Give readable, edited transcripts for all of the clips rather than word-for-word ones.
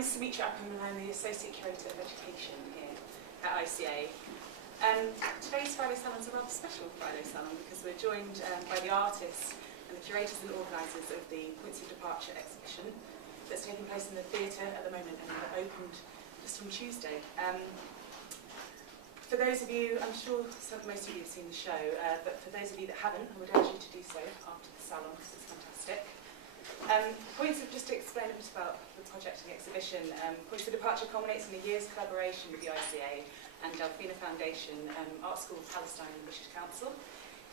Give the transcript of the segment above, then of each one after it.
name's Sumitra Upham and I'm the Associate Curator of Education here at ICA. Today's Friday Salon's a rather special Friday Salon because we're joined by the artists and the curators and organisers of the Points of Departure exhibition that's taking place in the theatre at the moment and opened just on Tuesday. For those of you, I'm sure most of you have seen the show, but for those of you that haven't, I would urge you to do so after the Salon because it's fantastic. Just to explain a bit about the project and the exhibition, Points of Departure culminates in a year's collaboration with the ICA and Delphina Foundation, Art School of Palestine and British Council.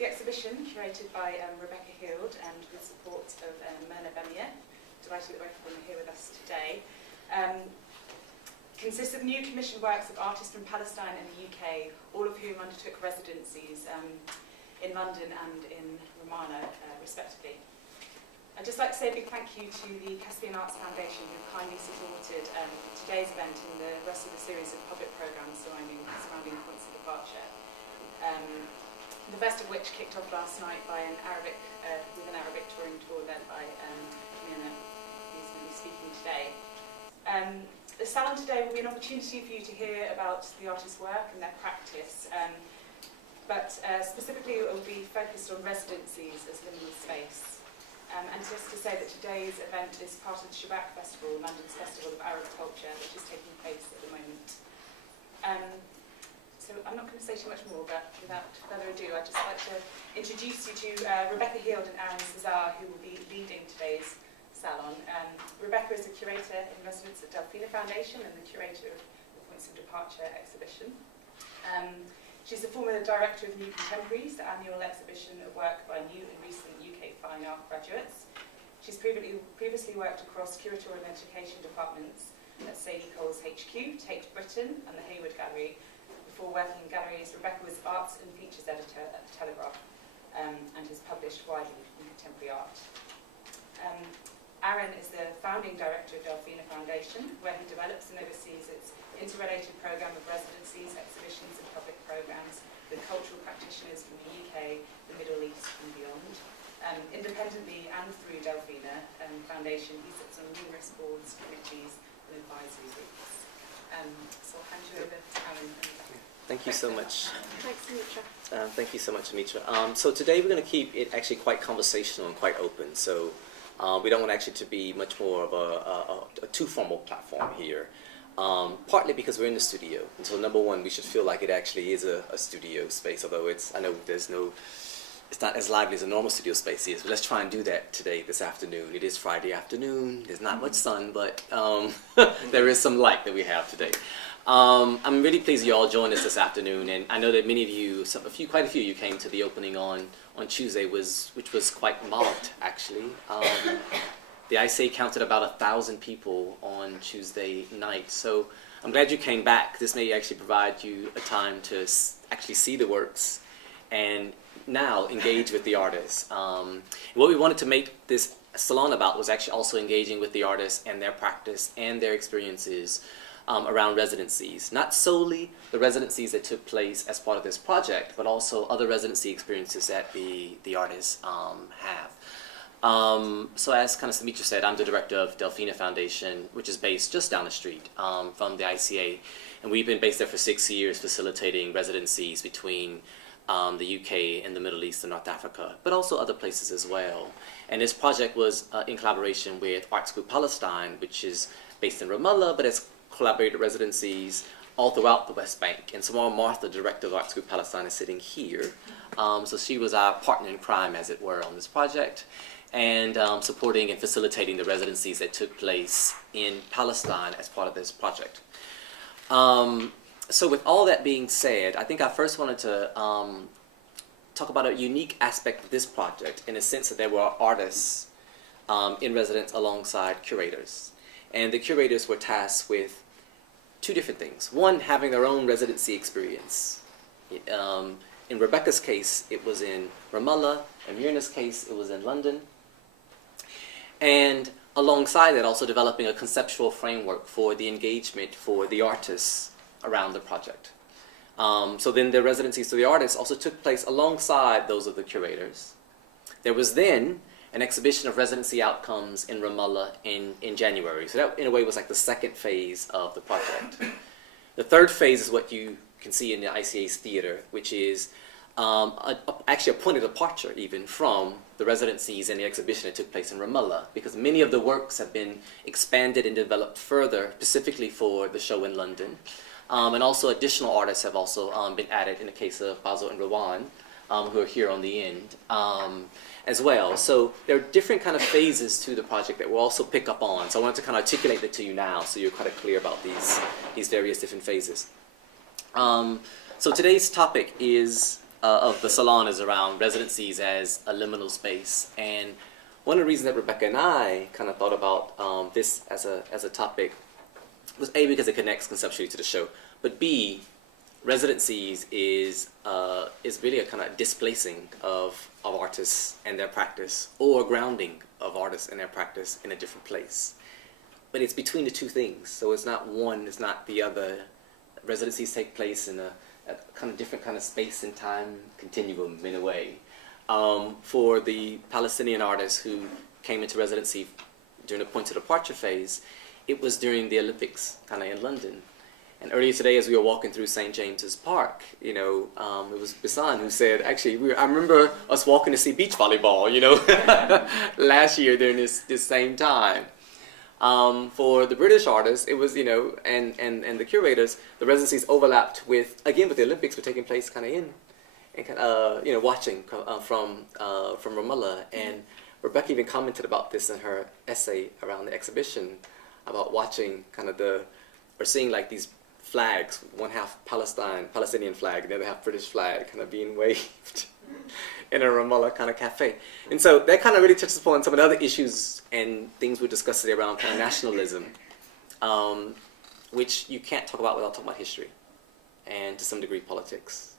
The exhibition, curated by Rebecca Hield and with support of Myrna Bemier, delighted that both of them are here with us today, consists of new commissioned works of artists from Palestine and the UK, all of whom undertook residencies in London and in Ramallah, respectively. I'd just like to say a big thank you to the Caspian Arts Foundation who kindly supported today's event and the rest of the series of public programmes surrounding Points of Departure. The first of which kicked off last night by an Arabic touring tour led by Myrna, who's going to be speaking today. The Salon today will be an opportunity for you to hear about the artist's work and their practice, but specifically it will be focused on residencies as liminal space. And just to say that today's event is part of the Shabak Festival, London's Festival of Arab Culture, which is taking place at the moment. So I'm not going to say too much more, but without further ado, I'd just like to introduce you to Rebecca Hield and Aaron Cesar, who will be leading today's Salon. Rebecca is a curator in residence at Delphina Foundation and the curator of the Points of Departure exhibition. She's the former director of New Contemporaries, the annual exhibition of work by new and recent UK fine art graduates. She's previously worked across curatorial and education departments at Sadie Cole's HQ, Tate Britain and the Hayward Gallery. Before working in galleries, Rebecca was arts and features editor at the Telegraph and has published widely in contemporary art. Aaron is the founding director of Delphina Foundation, where he develops and oversees its interrelated programme of residencies, exhibitions and public programmes with cultural practitioners from the UK, the Middle East and beyond. Independently and through Delphina Foundation, he sits on numerous boards, committees and advisory groups. So I'll hand you over to Aaron. Thank you so much. Thanks, Sumitra. Thank you so much, Sumitra. So today we're going to keep it actually quite conversational and quite open. So we don't want actually to be much more of a too formal platform here. Partly because we're in the studio, and so number one, we should feel like it actually is a studio space, although I know it's not as lively as a normal studio space is, but let's try and do that today, this afternoon. It is Friday afternoon, there's not much sun, but there is some light that we have today. I'm really pleased you all joined us this afternoon, and I know that many of you, quite a few of you came to the opening on Tuesday, which was quite mobbed, actually. The ICA counted about 1,000 people on Tuesday night, so I'm glad you came back. This may actually provide you a time to actually see the works and now engage with the artists. What we wanted to make this salon about was actually also engaging with the artists and their practice and their experiences around residencies. Not solely the residencies that took place as part of this project, but also other residency experiences that the artists have. So as kind of Sumitra said, I'm the director of Delphina Foundation, which is based just down the street from the ICA. And we've been based there for 6 years, facilitating residencies between the UK and the Middle East and North Africa, but also other places as well. And this project was in collaboration with Art School Palestine, which is based in Ramallah, but has collaborated residencies all throughout the West Bank. And Samara Martha, director of Art School Palestine, is sitting here. So she was our partner in crime, as it were, on this project, and supporting and facilitating the residencies that took place in Palestine as part of this project. So with all that being said, I think I first wanted to talk about a unique aspect of this project in the sense that there were artists in residence alongside curators. And the curators were tasked with two different things. One, having their own residency experience. In Rebecca's case, it was in Ramallah. In Myrna's case, it was in London. And alongside that, also developing a conceptual framework for the engagement for the artists around the project. So then the residencies to the artists also took place alongside those of the curators. There was then an exhibition of residency outcomes in Ramallah in January. So that, in a way, was like the second phase of the project. The third phase is what you can see in the ICA's theater, which is actually a point of departure even from the residencies and the exhibition that took place in Ramallah, because many of the works have been expanded and developed further specifically for the show in London. And also additional artists have also been added in the case of Basil and Rawan, who are here on the end as well. So there are different kind of phases to the project that we'll also pick up on. So I wanted to kind of articulate that to you now so you're kind of clear about these various different phases. So today's topic is of the Salon is around residencies as a liminal space. And one of the reasons that Rebecca and I kind of thought about this as a topic was A, because it connects conceptually to the show, but B, residencies is really a kind of displacing of artists and their practice, or grounding of artists and their practice in a different place. But it's between the two things, so it's not one, it's not the other. Residencies take place in a kind of different kind of space and time continuum in a way. For the Palestinian artists who came into residency during the point of departure phase, it was during the Olympics, kind of in London. And earlier today, as we were walking through St. James's Park, you know, it was Bisan who said, actually, I remember us walking to see beach volleyball, you know, last year during this same time. For the British artists, it was, you know, and the curators, the residencies overlapped with, again, with the Olympics were taking place kind of in, and you know, watching from Ramallah. And Rebecca even commented about this in her essay around the exhibition, about watching kind of or seeing like these flags, one half Palestinian flag, and the other half British flag kind of being waved in a Ramallah kind of cafe. And so that kind of really touches upon some of the other issues and things we discussed today around kind of nationalism, which you can't talk about without talking about history, and to some degree politics.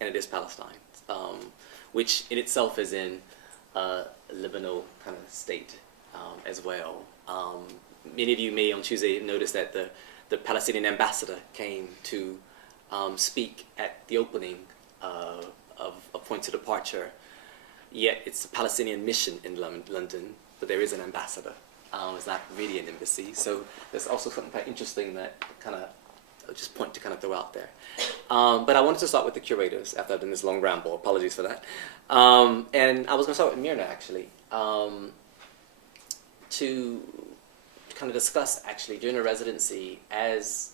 And it is Palestine, which in itself is in a liminal kind of state as well. Many of you may on Tuesday notice that the Palestinian ambassador came to speak at the opening of a point of departure. Yet it's a Palestinian mission in London, but there is an ambassador. It's not really an embassy. So there's also something quite interesting that kind of I'll just point to kind of throw out there. But I wanted to start with the curators after I've done this long ramble. Apologies for that. And I was going to start with Myrna, actually, to kind of discuss, actually, during a residency, as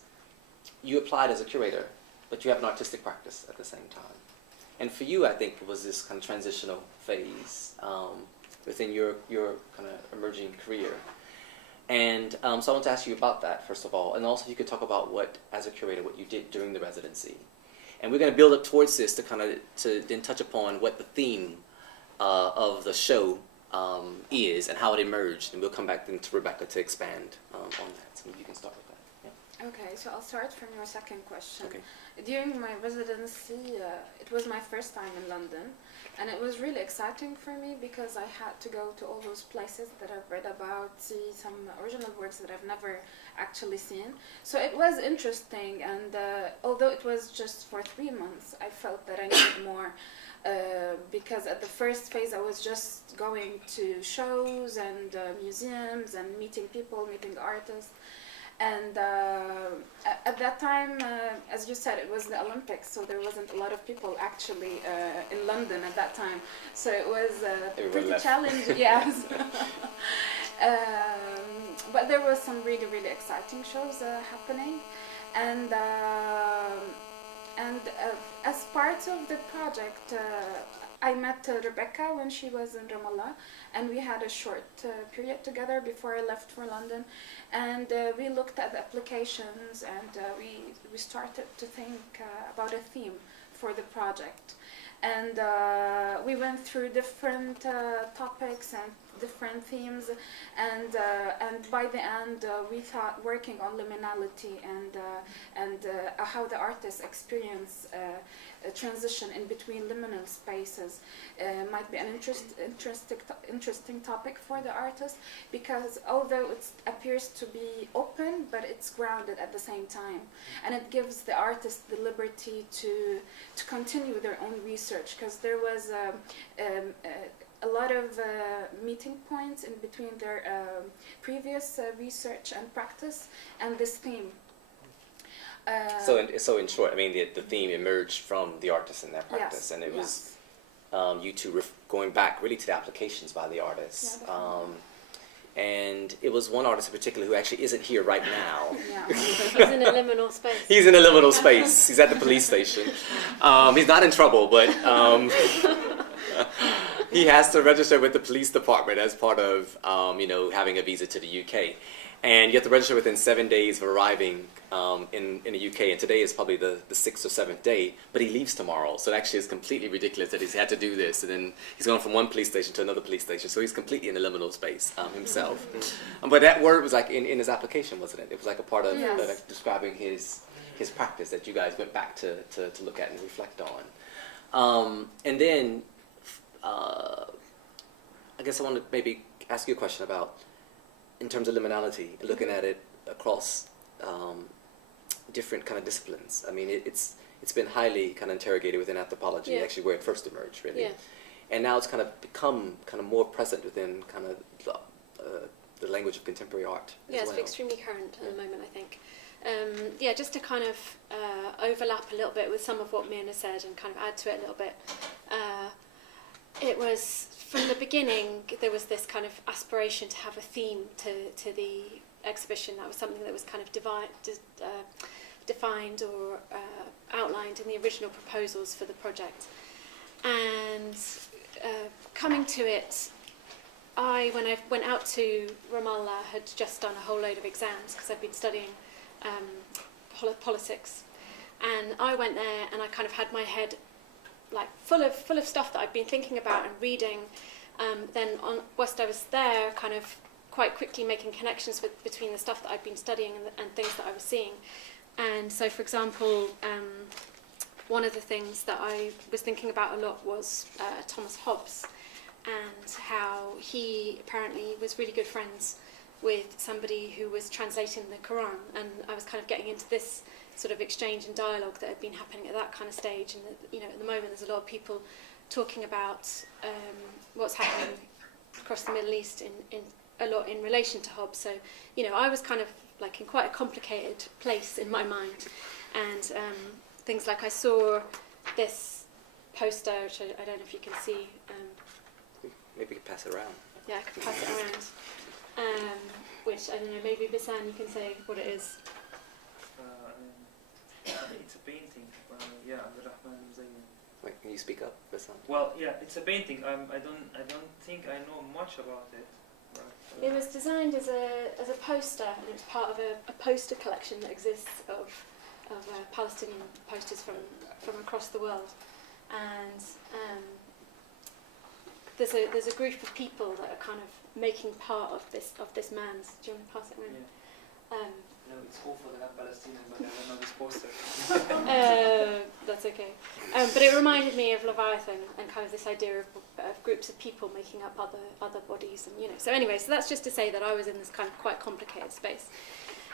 you applied as a curator, but you have an artistic practice at the same time. And for you, I think, it was this kind of transitional phase within your kind of emerging career. And so I want to ask you about that, first of all, and also if you could talk about what, as a curator, what you did during the residency. And we're going to build up towards this to then touch upon what the theme of the show is and how it emerged, and we'll come back then to Rebecca to expand on that. So you can start with that. Yeah. Okay, so I'll start from your second question. Okay. During my residency, it was my first time in London, and it was really exciting for me because I had to go to all those places that I've read about, see some original works that I've never actually seen. So it was interesting, and although it was just for 3 months, I felt that I needed more. Because at the first phase I was just going to shows and museums and meeting people, meeting artists. And at that time, as you said, it was the Olympics, so there wasn't a lot of people actually in London at that time. So it was pretty challenging, yes. But there was some really, really exciting shows happening. And as part of the project, I met Rebecca when she was in Ramallah, and we had a short period together before I left for London. And we looked at the applications, and we started to think about a theme for the project. And we went through different topics and different themes, and by the end we thought working on liminality and how the artists experience a transition in between liminal spaces might be an interesting topic for the artist, because although it appears to be open, but it's grounded at the same time, and it gives the artist the liberty to continue their own research, because there was a lot of meeting points in between their previous research and practice and this theme. So in short, I mean, the theme emerged from the artists and their practice, yes, and it yes. was you two going back really to the applications by the artists. Yeah, and it was one artist in particular who actually isn't here right now. yeah. He's in a liminal space. He's in a liminal space. He's at the police station. He's not in trouble, but he has to register with the police department as part of having a visa to the UK. And you have to register within 7 days of arriving in the UK. And today is probably the 6th or 7th day, but he leaves tomorrow. So actually it's completely ridiculous that he's had to do this. And then he's going from one police station to another police station. So he's completely in the liminal space himself. But that word was like in his application, wasn't it? It was like a part of Yes. like describing his practice that you guys went back to look at and reflect on. And then I guess I want to maybe ask you a question about, in terms of liminality, looking at it across different kind of disciplines. I mean, it's been highly kind of interrogated within anthropology, Yeah. actually where it first emerged, really. Yeah. And now it's kind of become kind of more present within kind of the language of contemporary art as Yeah, it's well. extremely current at the moment, I think. Just to kind of overlap a little bit with some of what Myrna said and kind of add to it a little bit. It was, from the beginning, there was this kind of aspiration to have a theme to the exhibition. That was something that was kind of defined or outlined in the original proposals for the project. And coming to it, when I went out to Ramallah, had just done a whole load of exams because I'd been studying politics. And I went there and I kind of had my head like full of stuff that I'd been thinking about and reading. Then whilst I was there, kind of quite quickly making connections between the stuff that I'd been studying and things that I was seeing. And so, for example, one of the things that I was thinking about a lot was Thomas Hobbes, and how he apparently was really good friends with somebody who was translating the Quran. And I was kind of getting into this sort of exchange and dialogue that had been happening at that kind of stage. And at the moment, there's a lot of people talking about what's happening across the Middle East in a lot in relation to Hobbes. So, I was kind of like in quite a complicated place in my mind. And things like I saw this poster, which I don't know if you can see. Maybe you could pass it around. Yeah, I could pass it around. Which, I don't know, maybe Bisan, you can say what it is. It's a painting. Abdurrahman Muzayyin. Wait, can you speak up, Bassam? Well, yeah, it's a painting. I don't think I know much about it. But, It was designed as a poster, and it's part of a poster collection that exists of Palestinian posters from across the world. And there's a group of people that are kind of making part of this man's. Do you want to pass it around? Yeah. No, it's awful that I'm Palestinian, but I don't know this poster. That's okay. But it reminded me of Leviathan and kind of this idea of groups of people making up other bodies, and So anyway, so that's just to say that I was in this kind of quite complicated space.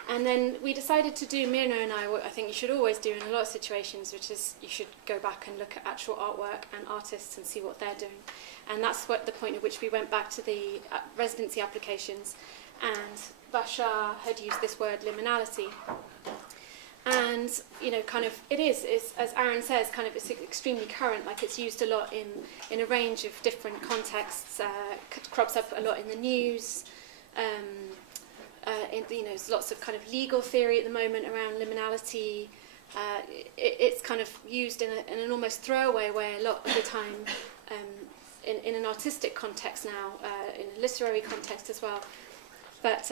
And then we decided to do, Myrna and I, what I think you should always do in a lot of situations, which is you should go back and look at actual artwork and artists and see what they're doing. And that's the point at which we went back to the residency applications, and Bashar had used this word liminality. And, it's, as Aaron says, kind of it's extremely current, like it's used a lot in a range of different contexts, crops up a lot in the news, there's lots of kind of legal theory at the moment around liminality. It's kind of used in an almost throwaway way a lot of the time, in an artistic context now, in a literary context as well. But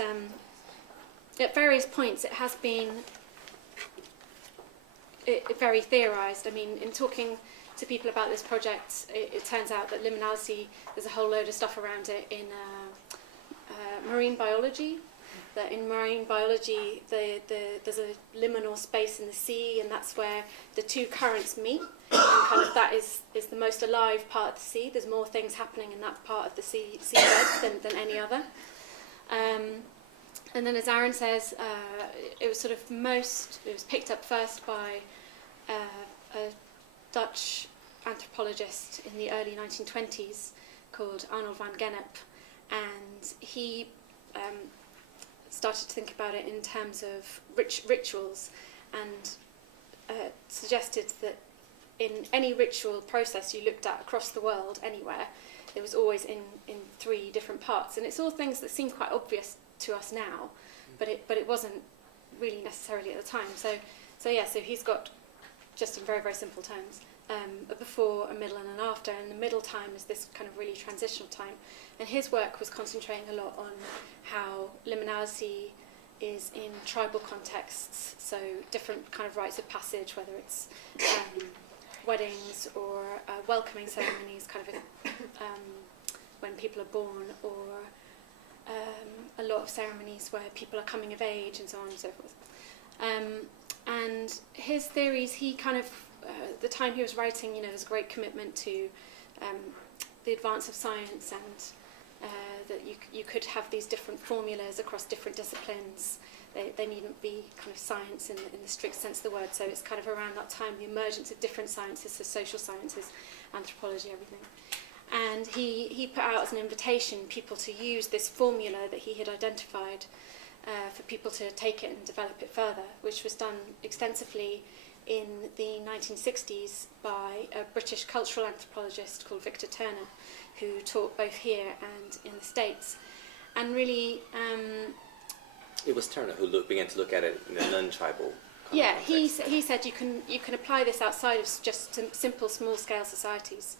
at various points it has been very theorised. I mean, in talking to people about this project, it turns out that liminality, there's a whole load of stuff around it in marine biology. That in marine biology, there's a liminal space in the sea, and that's where the two currents meet. And kind of that is the most alive part of the sea. There's more things happening in that part of the seabed than any other. And then, as Aaron says, it was picked up first by a Dutch anthropologist in the early 1920s called Arnold van Gennep, and he started to think about it in terms of rituals, and suggested that in any ritual process you looked at across the world, anywhere, it was always in 3 different parts. And it's all things that seem quite obvious to us now, but it wasn't really necessarily at the time. So he's got, just in very, very simple terms, a before, a middle and an after, and the middle time is this kind of really transitional time. And his work was concentrating a lot on how liminality is in tribal contexts, so different kind of rites of passage, whether it's weddings or welcoming ceremonies, kind of when people are born, or a lot of ceremonies where people are coming of age, and so on and so forth. And his theories, he kind of, at the time he was writing, there's a great commitment to the advance of science, and that you could have these different formulas across different disciplines. They needn't be kind of science in the strict sense of the word. So it's kind of around that time, the emergence of different sciences, so social sciences, anthropology, everything. And he put out as an invitation people to use this formula that he had identified for people to take it and develop it further, which was done extensively in the 1960s by a British cultural anthropologist called Victor Turner, who taught both here and in the States. And really... it was Turner who began to look at it in a non-tribal yeah, context. he said you can apply this outside of just simple small-scale societies,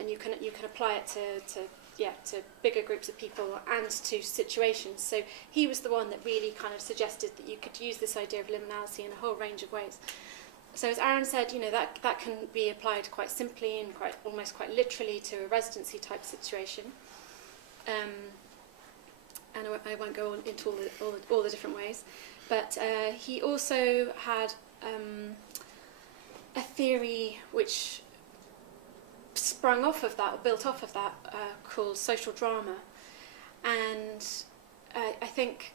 and you can apply it to bigger groups of people and to situations. So he was the one that really kind of suggested that you could use this idea of liminality in a whole range of ways. So as Aaron said, that can be applied quite simply and almost quite literally to a residency type situation. And I won't go into all the different ways, but he also had a theory which sprung off of that, or built off of that, called social drama. And I think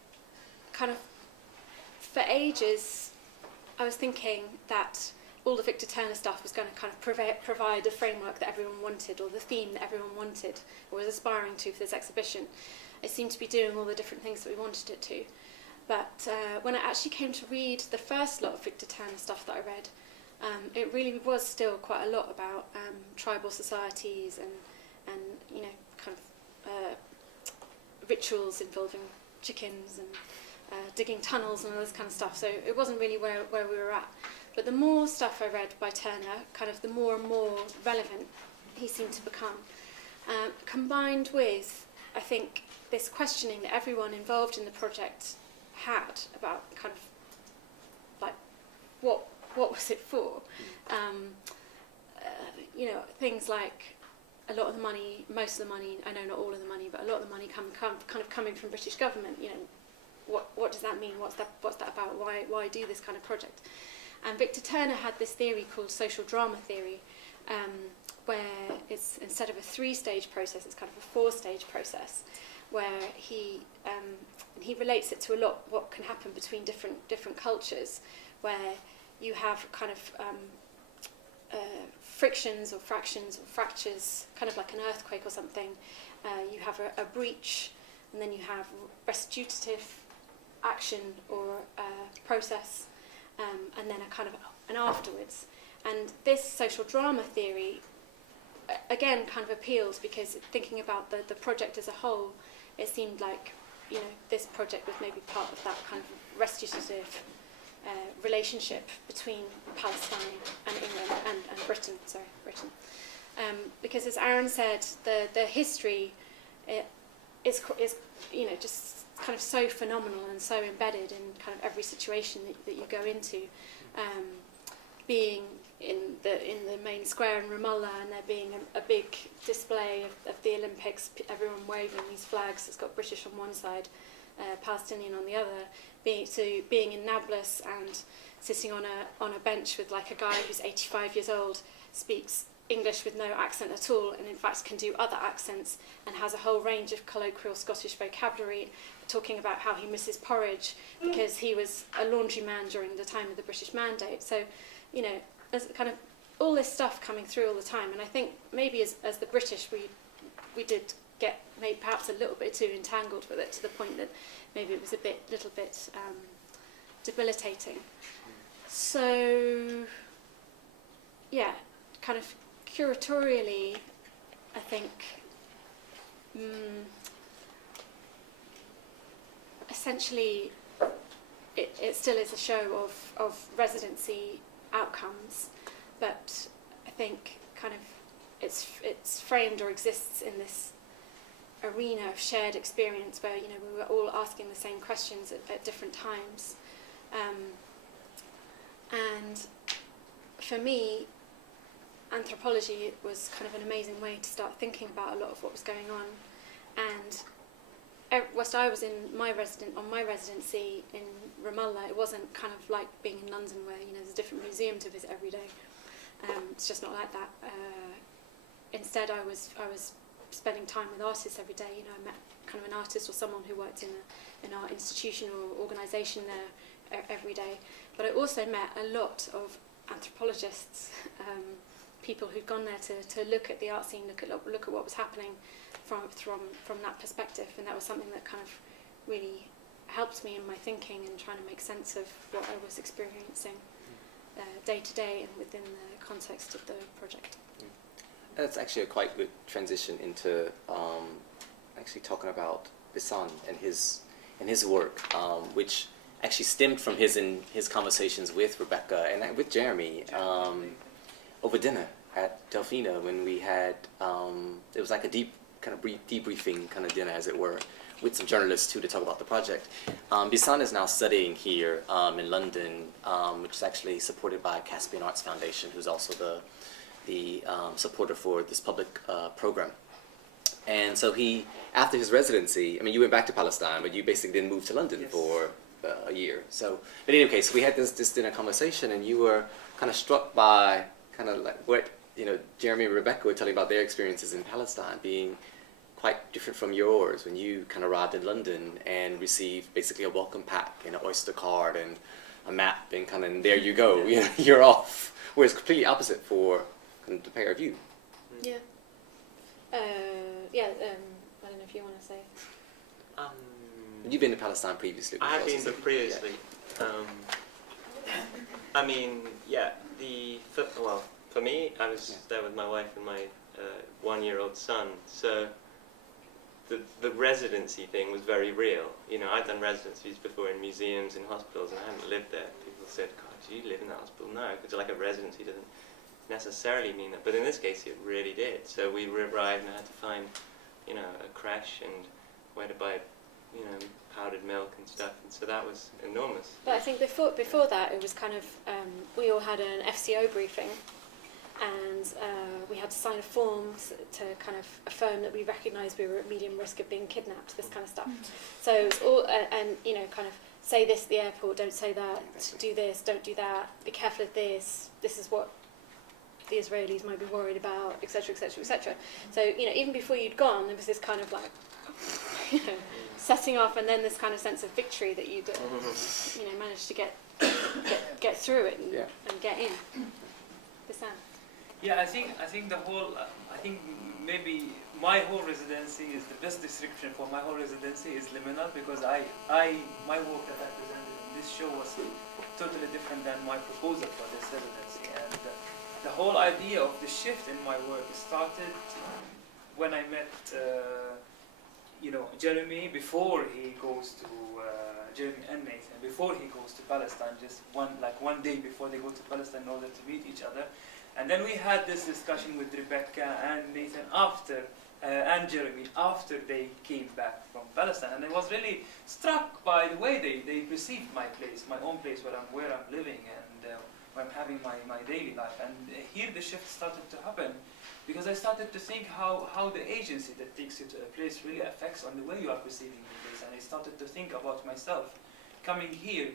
kind of for ages I was thinking that all the Victor Turner stuff was going to kind of provide the framework that everyone wanted, or the theme that everyone wanted, or was aspiring to for this exhibition. It seemed to be doing all the different things that we wanted it to. But when I actually came to read the first lot of Victor Turner stuff that I read, it really was still quite a lot about tribal societies and kind of rituals involving chickens and digging tunnels and all this kind of stuff. So it wasn't really where we were at. But the more stuff I read by Turner, kind of the more and more relevant he seemed to become, combined with, I think, this questioning that everyone involved in the project had about kind of like what was it for? Things like a lot of the money, most of the money, I know not all of the money, but a lot of the money kind of coming from British government. What does that mean? What's that about? Why do this kind of project? And Victor Turner had this theory called social drama theory, where it's, instead of a 3-stage process, it's kind of a 4-stage process, where he relates it to a lot what can happen between different cultures, where you have kind of frictions or fractions or fractures, kind of like an earthquake or something. You have a breach, and then you have restitutive action or process, and then a kind of an afterwards. And this social drama theory, again, kind of appeals because thinking about the project as a whole, it seemed like this project was maybe part of that kind of restitutive relationship between Palestine and England and Britain. Because as Aaron said, the history is just kind of so phenomenal and so embedded in kind of every situation that you go into. Being in the main square in Ramallah, and there being a big display of the Olympics, everyone waving these flags. It's got British on one side, Palestinian on the other. Being in Nablus and sitting on a bench with like a guy who's 85 years old, speaks English with no accent at all, and in fact can do other accents, and has a whole range of colloquial Scottish vocabulary, talking about how he misses porridge because he was a laundryman during the time of the British Mandate. So, there's kind of all this stuff coming through all the time, and I think maybe as the British, we we did get maybe perhaps a little bit too entangled with it, to the point that maybe it was little bit debilitating. So yeah, kind of curatorially, I think essentially it still is a show of residency outcomes, but I think kind of it's framed or exists in this arena of shared experience where, you know, we were all asking the same questions at different times. And for me, anthropology was kind of an amazing way to start thinking about a lot of what was going on. And whilst I was on my residency in Ramallah, it wasn't kind of like being in London where, you know, there's a different museum to visit every day. It's just not like that. Instead, I was spending time with artists every day. You know, I met kind of an artist or someone who worked in our institution or organisation there every day. But I also met a lot of anthropologists, people who'd gone there to look at the art scene, look at what was happening from that perspective, and that was something that kind of really helped me in my thinking and trying to make sense of what I was experiencing day to day and within the context of the project. That's actually a quite good transition into actually talking about Bisan and his work, which actually stemmed from his conversations with Rebecca and with Jeremy over dinner at Delfina, when we had it was like a debriefing kind of dinner, as it were, with some journalists too, to talk about the project. Bisan is now studying here in London, which is actually supported by Caspian Arts Foundation, who's also the supporter for this public program. And so he, after his residency, I mean, you went back to Palestine, but you basically didn't move to London Yes. for a year. So, but in any case, we had this dinner conversation, and you were kind of struck by kind of like what, you know, Jeremy and Rebecca were telling about their experiences in Palestine being quite different from yours, when you kind of arrived in London and received basically a welcome pack and an Oyster card and a map, and kind of, and there you go, you know, you're off. Whereas completely opposite for kind of the pair of you. Yeah. I don't know if you want to say. You've been to Palestine previously. I have been, also. but previously. I mean, yeah, well, for me, I was there with my wife and my 1-year-old son, so the residency thing was very real. You know, I'd done residencies before in museums and hospitals, and I hadn't lived there. People said, God, do you live in that hospital? No, because like a residency doesn't necessarily mean that, but in this case it really did. So we arrived and I had to find, you know, a creche and where to buy, you know, powdered milk and stuff, and so that was enormous. But I think before that, it was kind of, we all had an FCO briefing, and we had to sign a form to kind of affirm that we recognised we were at medium risk of being kidnapped, this kind of stuff. So it was all, and you know, kind of say this at the airport, don't say that, do this, don't do that, be careful of this is what the Israelis might be worried about, etc., etc., etc. So, you know, even before you'd gone, there was this kind of like, you know, setting off, and then this kind of sense of victory that you'd, you know, managed to get through it and get in. Bisan. Yeah, I think the whole, I think maybe my whole residency is the best description for my whole residency is liminal, because my work that I presented in this show was totally different than my proposal for this residency, and the whole idea of the shift in my work started when I met, you know, Jeremy before he goes to Jeremy and Nathan before he goes to Palestine, just one day before they go to Palestine in order to meet each other. And then we had this discussion with Rebecca and Nathan after, and Jeremy after they came back from Palestine. And I was really struck by the way they perceived my place, my own place where I'm living and where I'm having my daily life. And here the shift started to happen, because I started to think how the agency that takes you to a place really affects on the way you are perceiving the place. And I started to think about myself coming here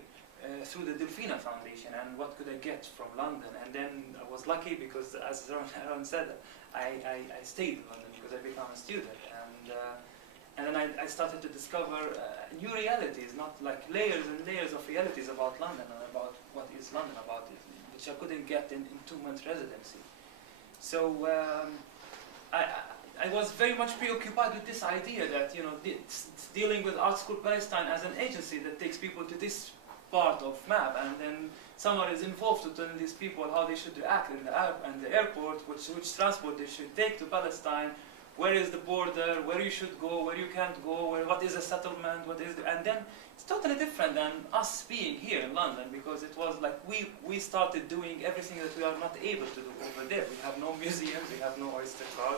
through the Delfina Foundation, and what could I get from London. And then I was lucky because, as Aaron said, I stayed in London because I became a student, and then I started to discover new realities, not like layers and layers of realities about London and about what is London about, which I couldn't get in 2-month residency. So I I was very much preoccupied with this idea that, you know, dealing with Art School Palestine as an agency that takes people to this part of map, and then someone is involved to tell these people how they should react in the airport, which transport they should take to Palestine, where is the border, where you should go, where you can't go, what is a settlement, and then it's totally different than us being here in London, because it was like we started doing everything that we are not able to do over there. We have no museums, we have no oyster card,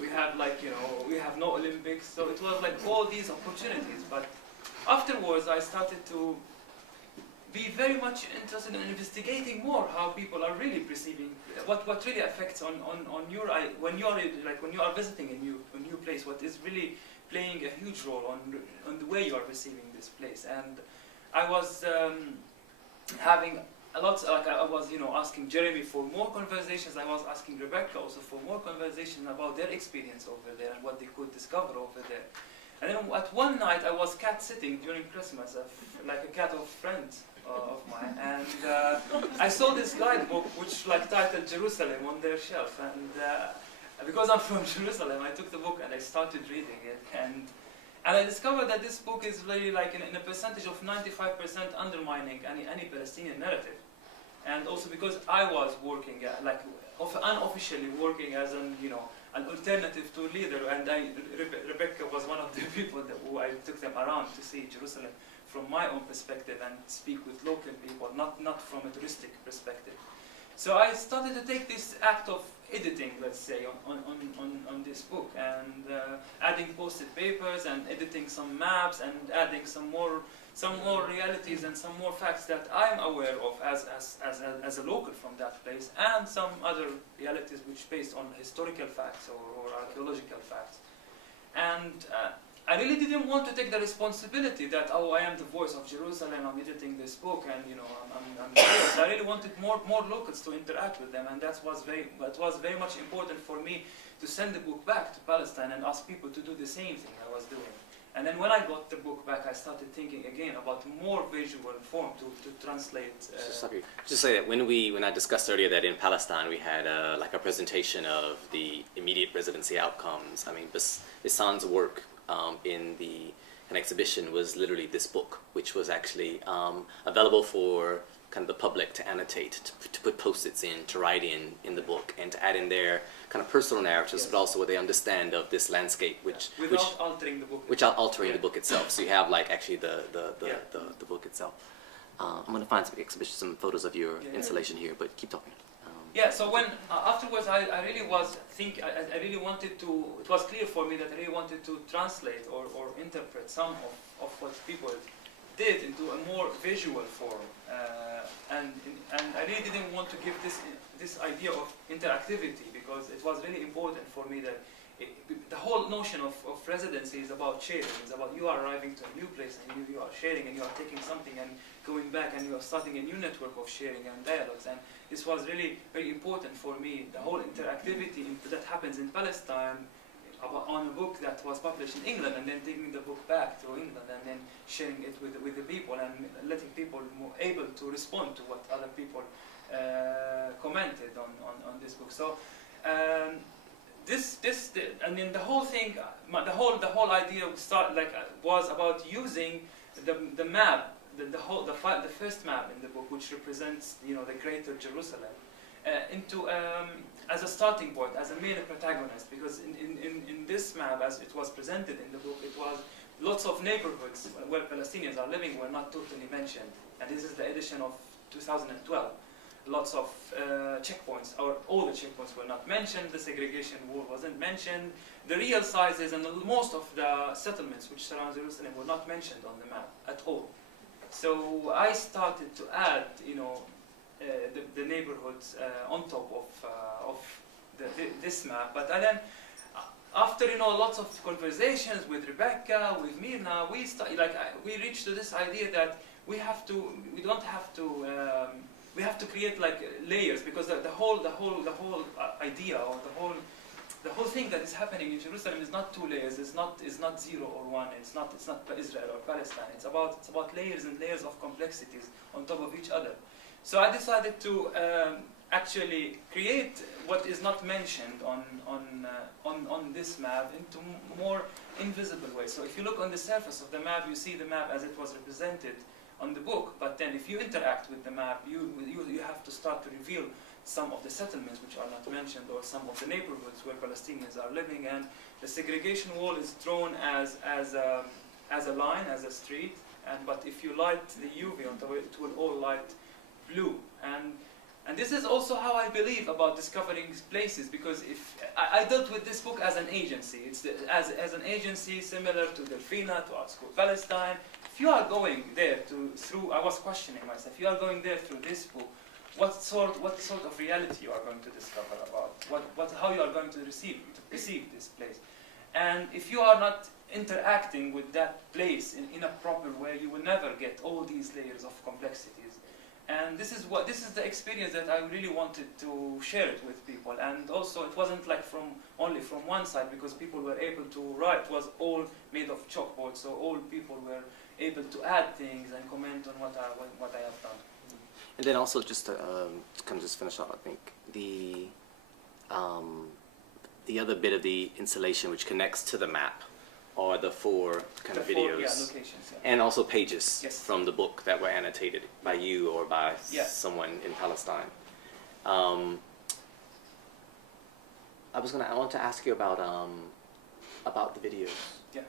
we have, like, you know, we have no Olympics, so it was like all these opportunities. But afterwards I started to be very much interested in investigating more how people are really perceiving what really affects on your when you are visiting a new place, what is really playing a huge role on the way you are perceiving this place. And I was having a lot, like I was, you know, asking Jeremy for more conversations. I was asking Rebecca also for more conversations about their experience over there and what they could discover over there. And then at one night I was cat sitting during Christmas, like a cat of friends of mine, and I saw this guidebook which like titled Jerusalem on their shelf, and because I'm from Jerusalem, I took the book and I started reading it, and I discovered that this book is really like in a percentage of 95% undermining any Palestinian narrative. And also because I was working like unofficially working as an alternative to leader, and Rebecca was one of the people who I took them around to see Jerusalem from my own perspective and speak with local people, not from a touristic perspective. So I started to take this act of editing, let's say, on this book, and adding posted papers and editing some maps and adding some more realities and some more facts that I'm aware of as a local from that place, and some other realities which based on historical facts or archaeological facts. And I really didn't want to take the responsibility that, oh, I am the voice of Jerusalem, I'm editing this book, and I'm here. So I really wanted more locals to interact with them, and that was very much important for me to send the book back to Palestine and ask people to do the same thing I was doing. And then when I got the book back, I started thinking again about more visual form to translate. Just say that when I discussed earlier that in Palestine we had like a presentation of the immediate residency outcomes. I mean, Bassan's work in an exhibition was literally this book, which was actually available for kind of the public to annotate, to put post-its in, to write in the book, and to add in their kind of personal narratives, yes, but also what they understand of this landscape, without altering the book. Without altering the book itself. So you have like actually the book itself. I'm going to find some photos of your installation here, but keep talking. Yeah, so when afterwards I really wanted to, it was clear for me that I really wanted to translate or interpret some of what people did into a more visual form, and I really didn't want to give this idea of interactivity, because it was really important for me that the whole notion of residency is about sharing. It's about you are arriving to a new place and you are sharing and you are taking something and going back and you are starting a new network of sharing and dialogues. And this was really very important for me, the whole interactivity that happens in Palestine on a book that was published in England, and then taking the book back to England and then sharing it with the people and letting people more able to respond to what other people commented on this book. So and then the whole thing, the whole idea was about using the map, the first map in the book, which represents the greater Jerusalem, into as a starting point, as a main protagonist, because in this map, as it was presented in the book, it was lots of neighborhoods where Palestinians are living were not totally mentioned, and this is the edition of 2012. Lots of checkpoints, or all the checkpoints were not mentioned, the segregation wall wasn't mentioned, the real sizes and most of the settlements which surround Jerusalem were not mentioned on the map at all. So I started to add, the neighborhoods on top of this map. But then, after lots of conversations with Rebecca, with Mirna, we reached to this idea that we have to create like layers, because the whole idea, or the whole thing that is happening in Jerusalem is not two layers. It's not 0 or 1. It's not Israel or Palestine. It's about layers and layers of complexities on top of each other. So I decided to actually create what is not mentioned on this map into more invisible ways. So if you look on the surface of the map, you see the map as it was represented on the book, but then if you interact with the map, you have to start to reveal some of the settlements which are not mentioned, or some of the neighborhoods where Palestinians are living, and the segregation wall is drawn as a line, as a street, but if you light the UV on top, it will all light blue. And this is also how I believe about discovering places, because if I dealt with this book as an agency, it's as an agency similar to Delphina, to Art School Palestine. If you are going there I was questioning myself, if you are going there through this book, what sort of reality you are going to discover about, how you are going to perceive this place. And if you are not interacting with that place in a proper way, you will never get all these layers of complexities. And this is the experience that I really wanted to share it with people. And also, it wasn't like only from one side, because people were able to write. It was all made of chalkboard, so all people were able to add things and comment on what I have done. And then also, just to kind of just finish off, I think the other bit of the installation which connects to the map are the four kind of videos, locations, and also pages yes. from the book that were annotated by you or by someone in Palestine. I want to ask you about the videos. Yeah.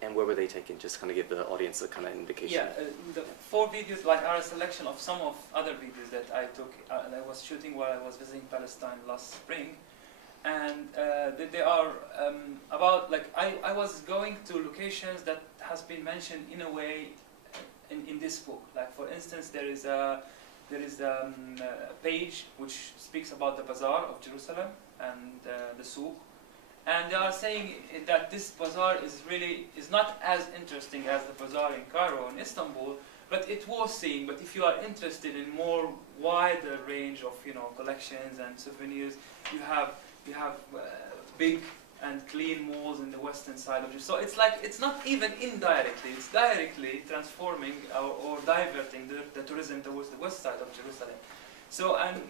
And where were they taken? Just kind of give the audience a kind of indication. Yeah, the 4 videos are a selection of some of other videos that I took. I was shooting while I was visiting Palestine last spring. And they are about, like, I was going to locations that has been mentioned in a way in this book. Like, for instance, there is a page which speaks about the bazaar of Jerusalem and the souk, and they are saying that this bazaar is not as interesting as the bazaar in Cairo and Istanbul, but it was seen. But if you are interested in more wider range of collections and souvenirs, you have big and clean malls in the western side of Jerusalem. So it's like, it's not even indirectly, it's directly transforming or diverting the tourism towards the west side of Jerusalem. So, and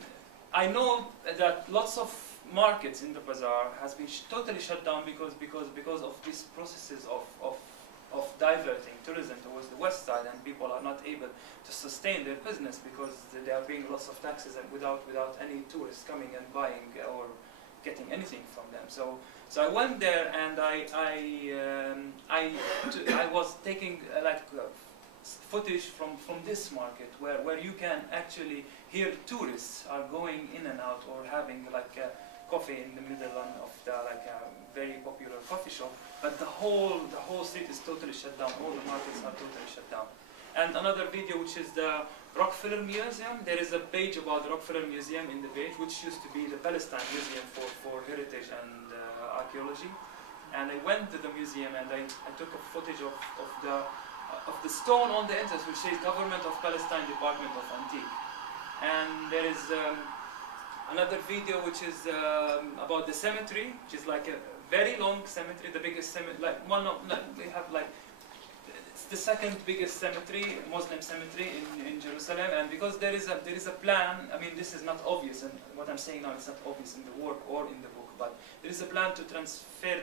I know that lots of markets in the bazaar has been totally shut down because of these processes of diverting tourism towards the west side, and people are not able to sustain their business because they are paying lots of taxes and without any tourists coming and buying or getting anything from them. So I went there, and I was taking footage from this market where you can actually hear tourists are going in and out, or having coffee in the middle of the very popular coffee shop, but the whole street is totally shut down. All the markets are totally shut down. And another video, which is the Rockefeller Museum. There is a page about the Rockefeller Museum in the page, which used to be the Palestine Museum for Heritage and Archaeology. And I went to the museum, and I took a footage of the stone on the entrance, which says Government of Palestine Department of Antique. And there is another video which is about the cemetery, which is like a very long cemetery, the biggest cemetery, it's the second biggest cemetery, Muslim cemetery in Jerusalem. And because there is a plan, I mean, this is not obvious, and what I'm saying now is not obvious in the work or in the book, but there is a plan to transform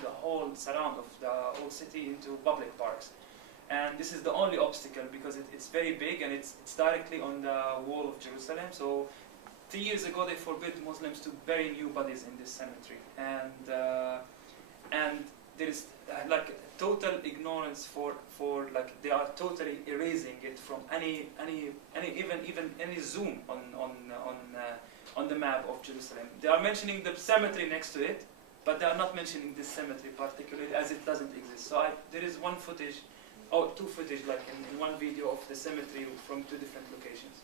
the whole surround of the old city into public parks. And this is the only obstacle, because it's very big, and it's directly on the wall of Jerusalem. So 3 years ago they forbid Muslims to bury new bodies in this cemetery, and there is total ignorance for they are totally erasing it from any zoom on the map of Jerusalem. They are mentioning the cemetery next to it, but they are not mentioning this cemetery particularly, as it doesn't exist. So there is two footage in one video of the cemetery from 2 different locations.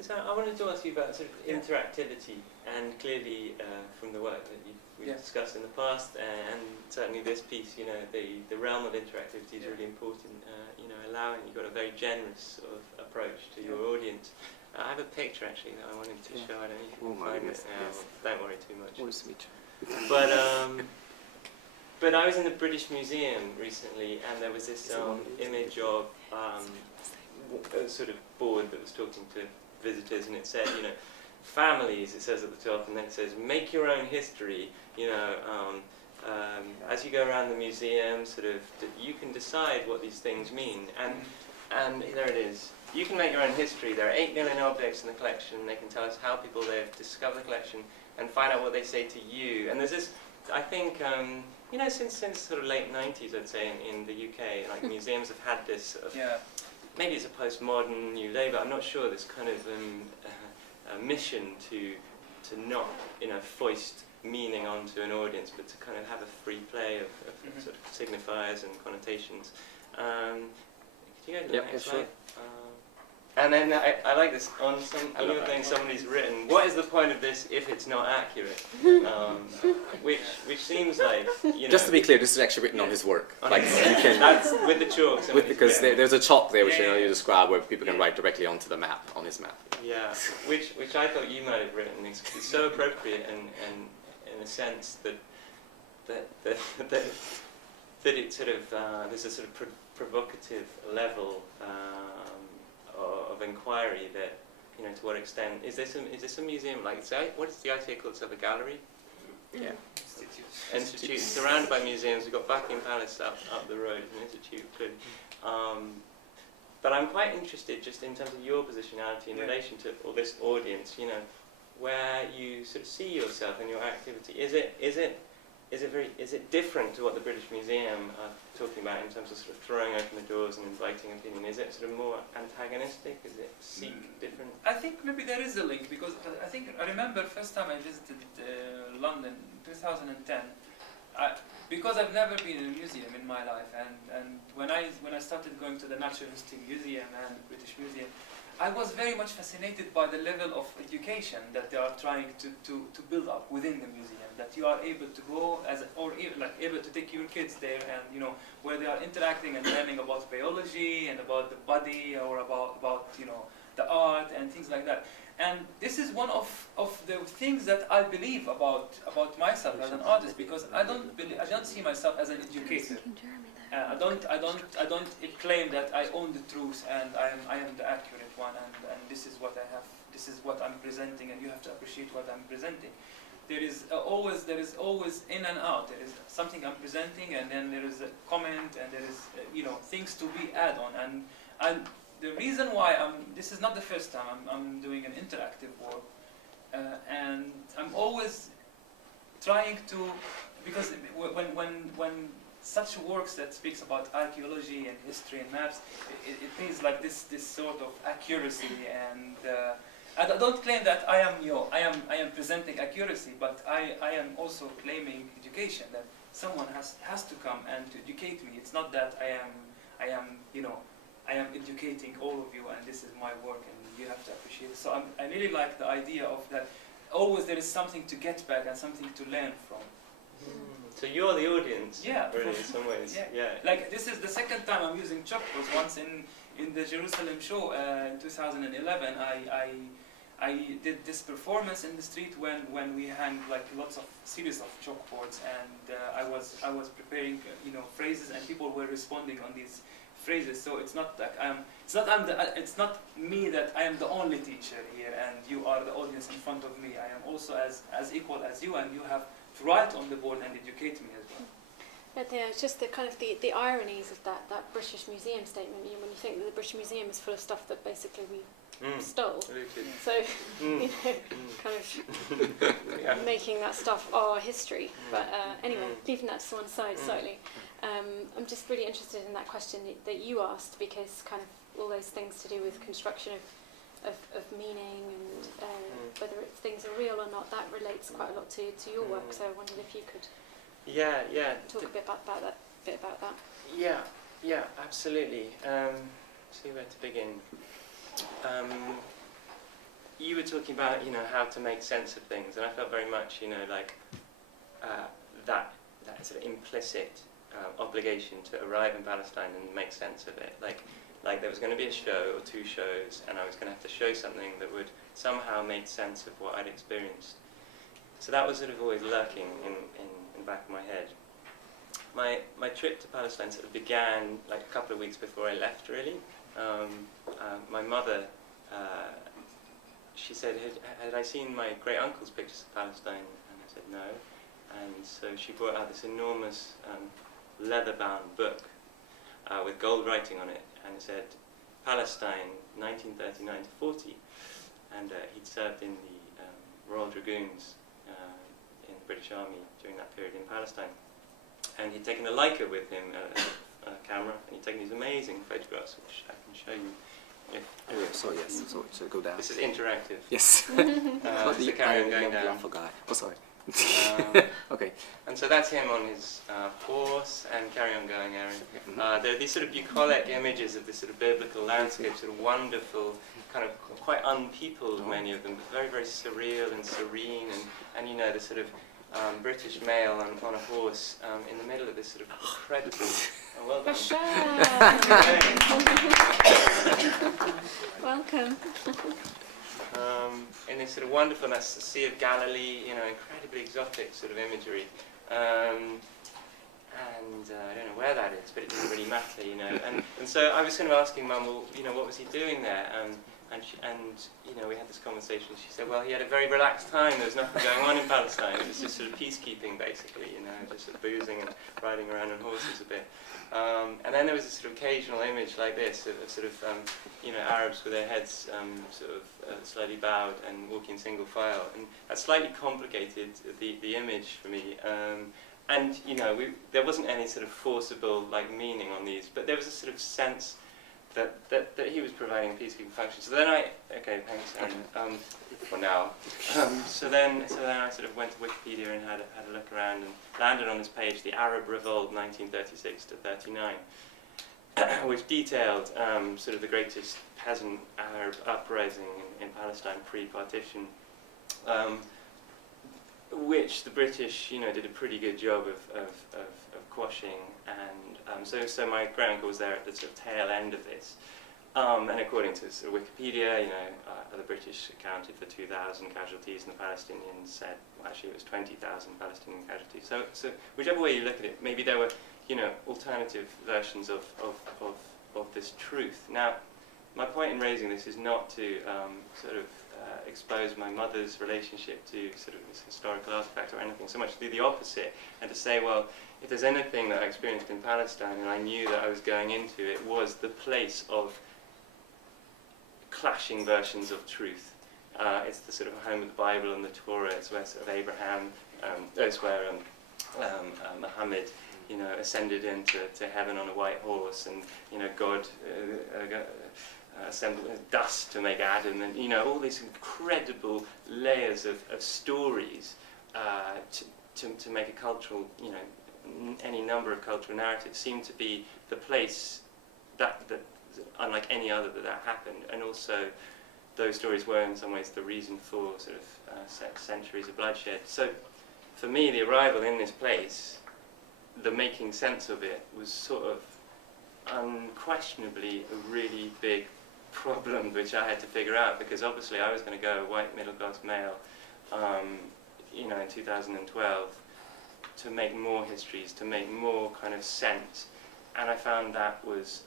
So I wanted to ask you about sort of interactivity, and clearly from the work that we've discussed in the past, and certainly this piece, the realm of interactivity is really important. You've got a very generous sort of approach to your audience. I have a picture actually that I wanted to show. I don't know if you can find it now. Don't worry too much. But I was in the British Museum recently, and there was this image of a sort of board that was talking to visitors, and it said, you know, families, it says at the top, and then it says, make your own history, you know, as you go around the museum, sort of, you can decide what these things mean, and there it is. You can make your own history. There are 8 million objects in the collection. They can tell us how people live, discover the collection, and find out what they say to you. And there's this, I think, you know, since sort of late 90s, I'd say, in the UK, like museums have had this sort of, maybe it's a postmodern new labour, I'm not sure, this kind of a mission to not, you know, foist meaning onto an audience, but to kind of have a free play of sort of signifiers and connotations. Could you go to the next slide? And then I like this, on some other thing somebody's written, what is the point of this if it's not accurate? Which seems like, you know... Just to be clear, this is actually written on his work. Like, you can... That's with the chalk. Because there's a chalk there which you describe where people can write directly onto the map, on his map. Yeah, which I thought you might have written. It's so appropriate and in a sense that it sort of, there's a sort of provocative level of inquiry that, you know, to what extent is this a museum, like, what is the idea called, of a gallery? Yeah. Institute surrounded by museums. We've got Buckingham Palace up the road, an institute. But I'm quite interested just in terms of your positionality in relation to all this audience, you know, where you sort of see yourself and your activity. Is it different to what the British Museum are talking about in terms of sort of throwing open the doors and inviting opinion? Is it sort of more antagonistic? Is it seek different? I think maybe there is a link, because I remember first time I visited London, 2010. Because I've never been in a museum in my life, and when I started going to the Natural History Museum and the British Museum, I was very much fascinated by the level of education that they are trying to build up within the museum. That you are able to go able to take your kids there, and you know, where they are interacting and learning about biology and about the body, or about you know, the art and things like that. And this is one of the things that I believe about myself as an artist, because I don't see myself as an educator. I don't claim that I own the truth and I am the accurate one, and this is what I have, this is what I'm presenting, and you have to appreciate what I'm presenting. There is always in and out. There is something I'm presenting, and then there is a comment, and there is you know, things to be add on. And the reason why this is not the first time I'm doing an interactive work, and I'm always trying to, because when such works that speaks about archaeology and history and maps, it means like this sort of accuracy, and I don't claim that I am presenting accuracy, but I am also claiming education, that someone has to come and to educate me. It's not that I am you know, I am educating all of you, and this is my work, and you have to appreciate it. So I really like the idea of that. Always there is something to get back and something to learn from. So you're the audience, really, in some ways. Yeah. Like, this is the second time I'm using chalk. Was once in the Jerusalem show in 2011. I did this performance in the street when we hang like lots of series of chalkboards, and I was preparing you know, phrases, and people were responding on these phrases. So it's not like it's not me that I am the only teacher here and you are the audience in front of me. I am also as equal as you, and you have to write on the board and educate me as well. But yeah, it's just the kind of the ironies of that British Museum statement. You know, when you think that the British Museum is full of stuff that basically we stole. So you know, kind of making that stuff our history. But anyway, leaving that to one side slightly. I'm just really interested in that question that you asked, because kind of all those things to do with construction of meaning and whether things are real or not, that relates quite a lot to your work. So I wondered if you could talk a bit about that. Yeah, absolutely. See where to begin. You were talking about, you know, how to make sense of things, and I felt very much, you know, like that sort of implicit obligation to arrive in Palestine and make sense of it. Like there was going to be a show or two shows, and I was going to have to show something that would somehow make sense of what I'd experienced. So that was sort of always lurking in the back of my head. My trip to Palestine sort of began like a couple of weeks before I left, really. my mother, she said, had I seen my great uncle's pictures of Palestine? And I said no. And so she brought out this enormous leather-bound book with gold writing on it, and it said Palestine 1939 to 40. And he'd served in the Royal Dragoons in the British Army during that period in Palestine. And he'd taken a Leica with him, a camera, and he'd taken these amazing photographs, which I can show you. Oh, yeah, sorry, yes. So go down. This is interactive. Yes. So carry on going down. Guy. Oh, sorry. Okay. And so that's him on his horse, and carry on going, Aaron. There are these sort of bucolic images of this sort of biblical landscape, sort of wonderful, kind of quite unpeopled, many of them, but very, very surreal and serene, and you know, the sort of British male on a horse in the middle of this sort of incredible. Oh, well done. Welcome. In this sort of wonderfulness, the Sea of Galilee, you know, incredibly exotic sort of imagery. And I don't know where that is, but it doesn't really matter, you know. And so I was kind of asking Mum, well, you know, what was he doing there? And you know, we had this conversation. She said, well, he had a very relaxed time. There was nothing going on in Palestine. It was just sort of peacekeeping, basically, you know, just sort of boozing and riding around on horses a bit. And then there was this sort of occasional image like this of sort of, you know, Arabs with their heads sort of slightly bowed and walking single file. And that slightly complicated the image for me. And, you know, there wasn't any sort of forcible, like, meaning on these, but there was a sort of sense that he was providing a peacekeeping function. So then okay, thanks, Aaron, for now. So then I sort of went to Wikipedia and had a look around and landed on this page, the Arab Revolt 1936 to 39, which detailed sort of the greatest peasant Arab uprising in Palestine pre-partition, which the British, you know, did a pretty good job of quashing, and so my great uncle was there at the sort of tail end of this, and according to sort of Wikipedia, you know, the British accounted for 2,000 casualties, and the Palestinians said, well, actually it was 20,000 Palestinian casualties. So whichever way you look at it, maybe there were, you know, alternative versions of this truth. Now, my point in raising this is not to sort of expose my mother's relationship to sort of this historical artifact or anything, so much to do the opposite, and to say, well, if there's anything that I experienced in Palestine and I knew that I was going into, it was the place of clashing versions of truth. It's the sort of home of the Bible and the Torah. It's where sort of Abraham, it's where Muhammad, you know, ascended into heaven on a white horse, and, you know, God assembled dust to make Adam, and, you know, all these incredible layers of stories to make a cultural, you know, any number of cultural narratives seem to be the place that unlike any other that happened, and also those stories were in some ways the reason for sort of centuries of bloodshed. So for me, the arrival in this place, the making sense of it, was sort of unquestionably a really big problem which I had to figure out, because obviously I was going to go white middle class male, you know, in 2012 to make more histories, to make more kind of sense, and I found that was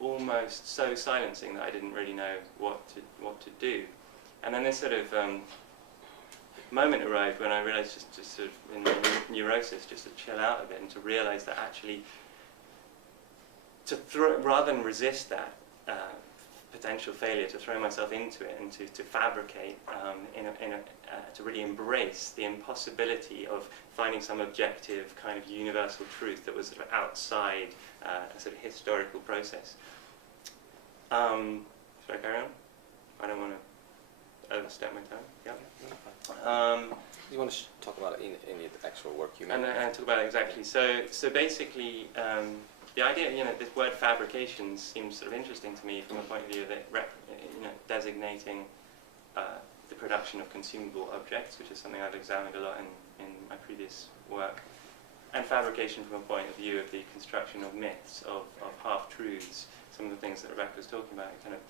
almost so silencing that I didn't really know what to do. And then this sort of moment arrived when I realised, just sort of in my neurosis, just to chill out a bit and to realise that actually, rather than resist that potential failure, to throw myself into it and to fabricate, to really embrace the impossibility of finding some objective kind of universal truth that was sort of outside a sort of historical process. Should I carry on? I don't want to overstep my time. Yeah. You want to talk about it in the actual work you made? And talk about it exactly. So basically, the idea, you know, this word fabrication seems sort of interesting to me from a point of view that, you know, designating the production of consumable objects, which is something I've examined a lot in my previous work, and fabrication from a point of view of the construction of myths, of half-truths, some of the things that Rebecca was talking about, kind of,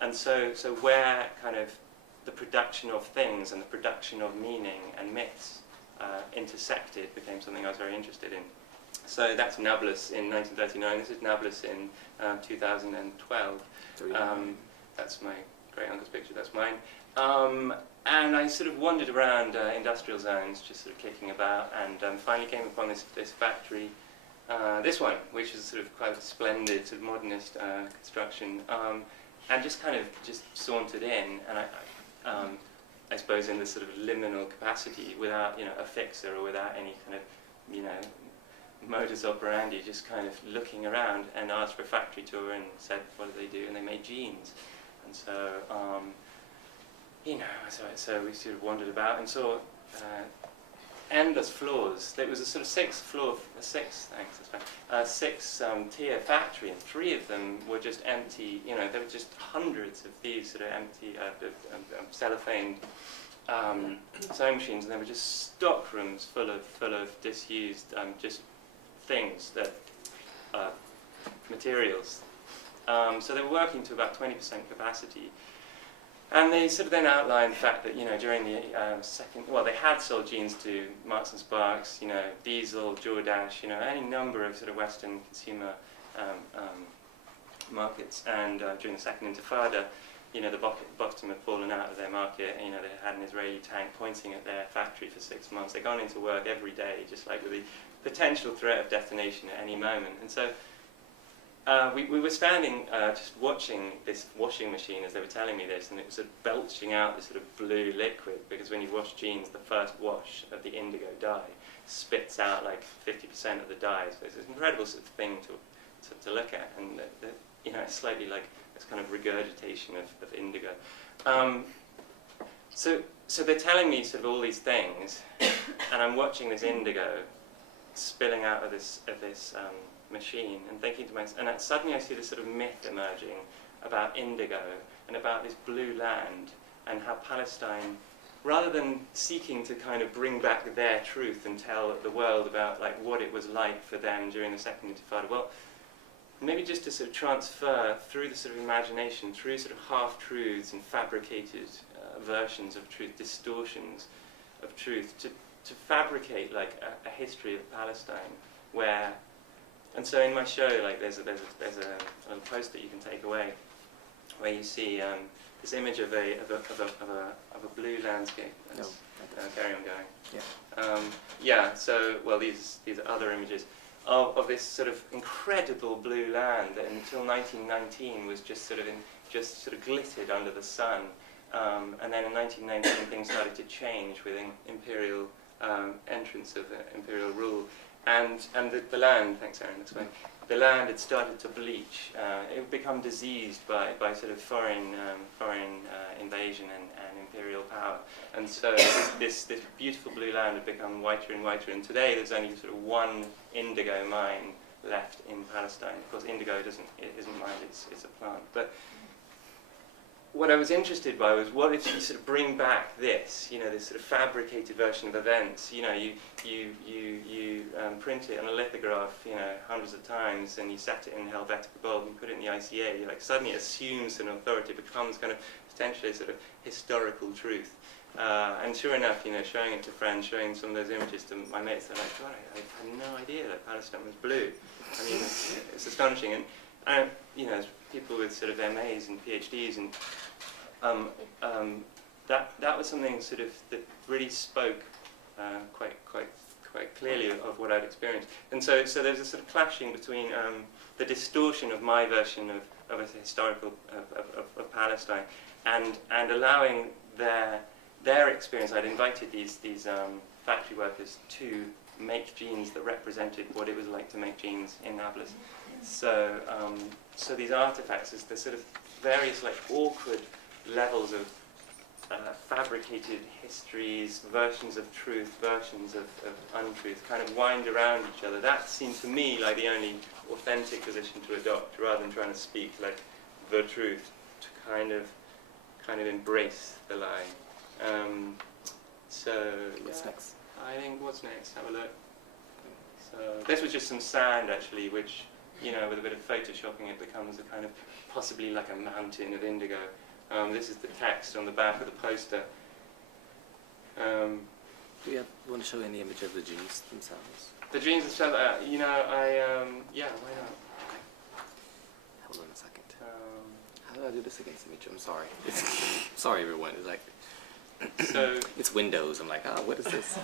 and so where kind of the production of things and the production of meaning and myths intersected became something I was very interested in. So that's Nablus in 1939. This is Nablus in 2012. That's my great uncle's picture. That's mine. And I sort of wandered around industrial zones, just sort of kicking about, and finally came upon this factory, this one, which is sort of quite a splendid, sort of modernist construction, and just kind of just sauntered in, and I suppose in this sort of liminal capacity, without a fixer or without any kind of modus operandi, just kind of looking around, and asked for a factory tour and said, what do they do? And they made jeans. And so, so we sort of wandered about and saw endless floors. There was a sort of six-tier factory, and 3 of them were just empty. There were just hundreds of these sort of empty cellophane sewing machines, and there were just stock rooms full of disused just things that materials. So they were working to about 20% capacity. And they sort of then outlined the fact that, during the they had sold jeans to Marks and Sparks, Diesel, Jordache, any number of sort of Western consumer markets. And during the Second Intifada, the bottom had fallen out of their market. They had an Israeli tank pointing at their factory for 6 months. They'd gone into work every day, just like with the potential threat of detonation at any moment. And so we were standing just watching this washing machine as they were telling me this, and it was sort of belching out this sort of blue liquid, because when you wash jeans, the first wash of the indigo dye spits out like 50% of the dye. So it's an incredible sort of thing to look at, and it's slightly like this kind of regurgitation of indigo. So they're telling me sort of all these things, and I'm watching this indigo spilling out of this machine, and thinking to myself, and suddenly I see this sort of myth emerging about indigo and about this blue land, and how Palestine, rather than seeking to kind of bring back their truth and tell the world about like what it was like for them during the Second Intifada, well, maybe just to sort of transfer through the sort of imagination, through sort of half-truths and fabricated versions of truth, distortions of truth, to fabricate like a history of Palestine, where. And so in my show, like there's a little poster you can take away, where you see this image of a blue landscape. Carry on going. Yeah. So these are other images of this sort of incredible blue land that until 1919 was just sort of glittered under the sun, and then in 1919 things started to change with imperial entrance of imperial rule. And the land, thanks Aaron, that's fine. The land had started to bleach. It had become diseased by sort of foreign invasion and imperial power. And so this beautiful blue land had become whiter and whiter. And today there's only sort of one indigo mine left in Palestine. Of course, indigo isn't mined; it's a plant. But what I was interested by was, what if you sort of bring back this, this sort of fabricated version of events. You print it on a lithograph, hundreds of times, and you set it in a Helvetica bulb and put it in the ICA. Suddenly it assumes an authority, becomes kind of potentially a sort of historical truth. And sure enough, showing it to friends, showing some of those images to my mates, they're like, God, I had no idea that Palestine was blue. I mean, it's astonishing. And as people with sort of MAs and PhDs, and that was something sort of that really spoke quite clearly of what I'd experienced. And so there's a sort of clashing between the distortion of my version of a historical of Palestine, and allowing their experience. I'd invited these factory workers to make jeans that represented what it was like to make jeans in Nablus. So these artifacts, is the sort of various like awkward levels of fabricated histories, versions of truth, versions of untruth, kind of wind around each other. That seemed to me like the only authentic position to adopt, rather than trying to speak like the truth, to kind of embrace the lie. What's next? I think what's next? Have a look. So this was just some sand actually, which, with a bit of photoshopping, it becomes a kind of possibly like a mountain of indigo. This is the text on the back of the poster. Do you want to show any image of the jeans themselves? The jeans themselves, yeah, why not? Hold on a second. How do I do this against image? I'm sorry. Sorry, everyone. It's like So it's Windows. I'm like, what is this?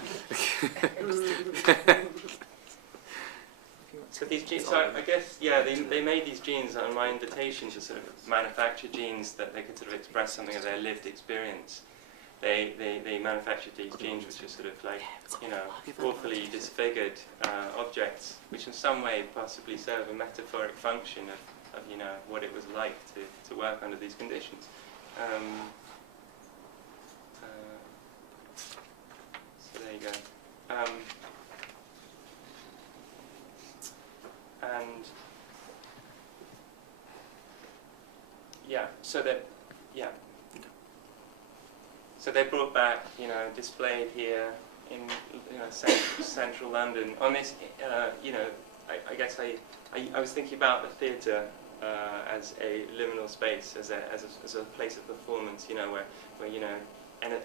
So these jeans, so I guess, yeah, they made these jeans on my invitation to sort of manufacture jeans that they could sort of express something of their lived experience. They manufactured these jeans which are sort of like, you know, awfully disfigured objects, which in some way possibly serve a metaphoric function of you know, what it was like to work under these conditions. So there you go. And yeah, so they brought back, you know, displayed here in, you know, central London. On this, you know, I guess I was thinking about the theatre as a liminal space, as a place of performance, you know, where you know,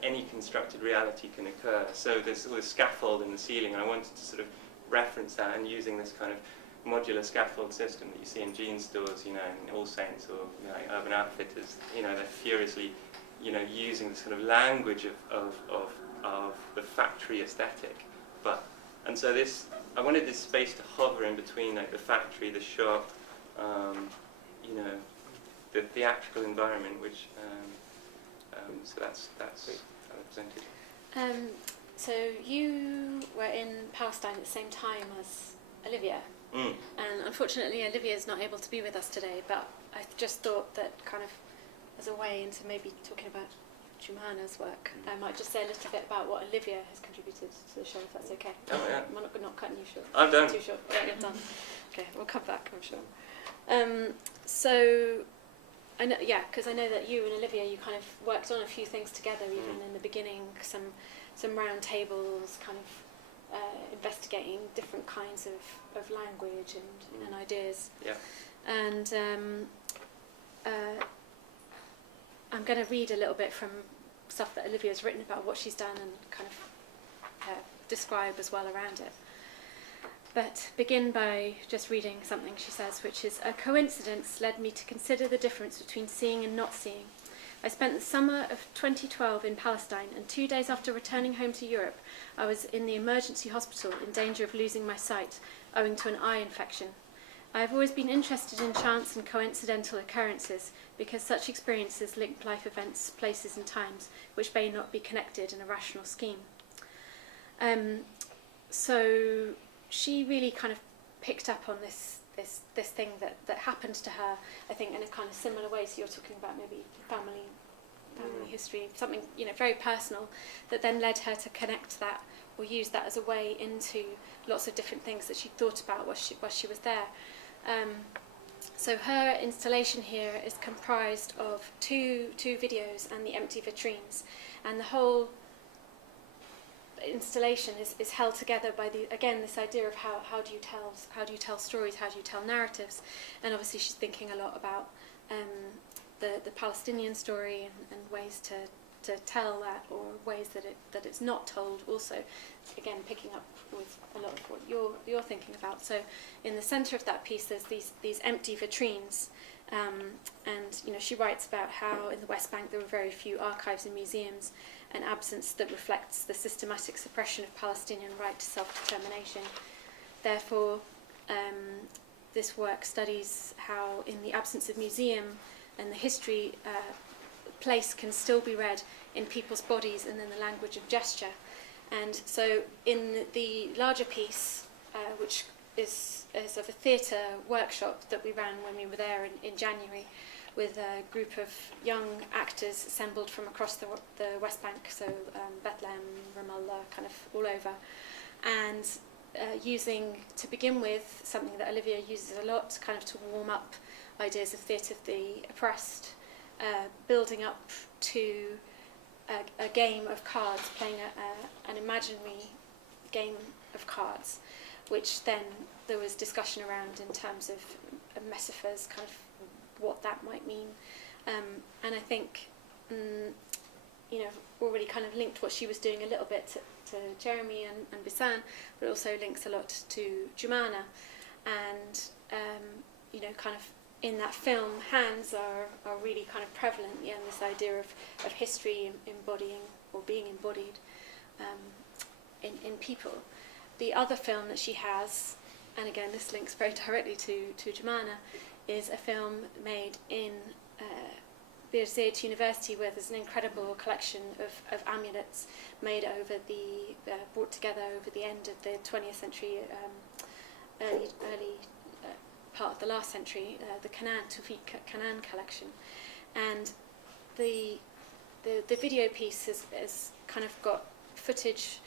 any constructed reality can occur. So there's this scaffold in the ceiling, and I wanted to sort of reference that, and using this kind of modular scaffold system that you see in jean stores, you know, in All Saints or, you know, like Urban Outfitters, you know, they're furiously, you know, using this sort of language of the factory aesthetic. And so I wanted this space to hover in between, like the factory, the shop, you know, the theatrical environment, which, so that's how I presented. So you were in Palestine at the same time as Olivia. Mm. And unfortunately, Olivia is not able to be with us today, but I just thought that kind of as a way into maybe talking about Jumana's work, I might just say a little bit about what Olivia has contributed to the show, if that's okay. Oh, yeah. I'm not cutting you short. I'm done. Too short. Yeah, you're done. Okay, we'll come back, I'm sure. So, I know, yeah, because I know that you and Olivia, you kind of worked on a few things together, even in the beginning, some round tables, kind of investigating different kinds of language and ideas. Yeah. And I'm going to read a little bit from stuff that Olivia's written about what she's done and kind of describe as well around it. But begin by just reading something she says, which is, "A coincidence led me to consider the difference between seeing and not seeing. I spent the summer of 2012 in Palestine, and 2 days after returning home to Europe, I was in the emergency hospital in danger of losing my sight, owing to an eye infection. I have always been interested in chance and coincidental occurrences, because such experiences link life events, places and times, which may not be connected in a rational scheme." So she really kind of picked up on this thing that happened to her, I think, in a kind of similar way. So you're talking about maybe family history, something, you know, very personal, that then led her to connect that or use that as a way into lots of different things that she thought about while she was there. So her installation here is comprised of two videos and the empty vitrines, and the whole installation is held together by this idea of how do you tell stories, how do you tell narratives, and obviously she's thinking a lot about the Palestinian story and ways to tell that, or ways that it's not told. Also, again, picking up with a lot of what you're thinking about. So, in the centre of that piece, there's these empty vitrines, and you know, she writes about how in the West Bank there were very few archives and museums, an absence that reflects the systematic suppression of Palestinian right to self-determination. Therefore, this work studies how, in the absence of museum and the history, place can still be read in people's bodies and in the language of gesture. And so in the larger piece, which is of a theatre workshop that we ran when we were there in January, with a group of young actors assembled from across the West Bank, so Bethlehem, Ramallah, kind of all over, and using, to begin with, something that Olivia uses a lot, kind of to warm up ideas of theatre of the oppressed, building up to a game of cards, playing an imaginary game of cards, which then there was discussion around in terms of metaphors, kind of what that might mean. And I think, you know, already kind of linked what she was doing a little bit to to Jeremy and Bisan, but also links a lot to Jumana. And, you know, kind of in that film, hands are really kind of prevalent, yeah, and this idea of history embodying or being embodied in people. The other film that she has, and again this links very directly to Jumana, is a film made in Birzeit University, where there's an incredible collection of amulets made over brought together over the end of the 20th century, early part of the last century, the Tufik Kanan collection. And the video piece has kind of got footage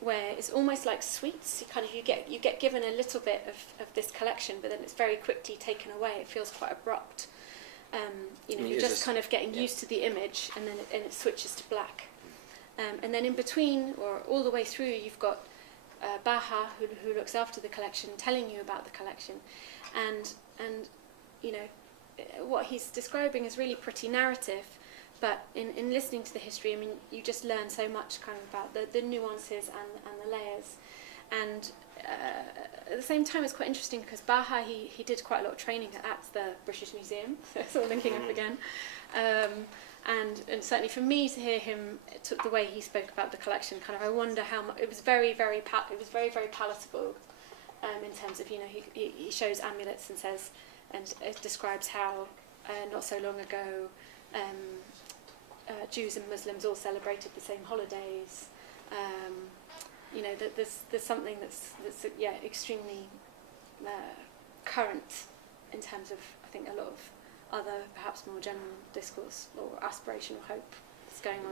where it's almost like sweets. You get given a little bit of this collection, but then it's very quickly taken away. It feels quite abrupt. You know, you're just kind of getting used to the image, and then it switches to black. And then in between, or all the way through, you've got Baha, who looks after the collection, telling you about the collection, and you know, what he's describing is really pretty narrative, but in listening to the history, I mean, you just learn so much kind of about the nuances and the layers, and at the same time it's quite interesting because Baha, he did quite a lot of training at the British Museum, so it's all linking up again. And certainly for me to hear him, the way he spoke about the collection, kind of, I wonder how much it was very palatable in terms of, you know, he shows amulets and says, and it describes how not so long ago Jews and Muslims all celebrated the same holidays. You know, that there's something that's extremely current in terms of, I think, a lot of other perhaps more general discourse or aspirational hope that's going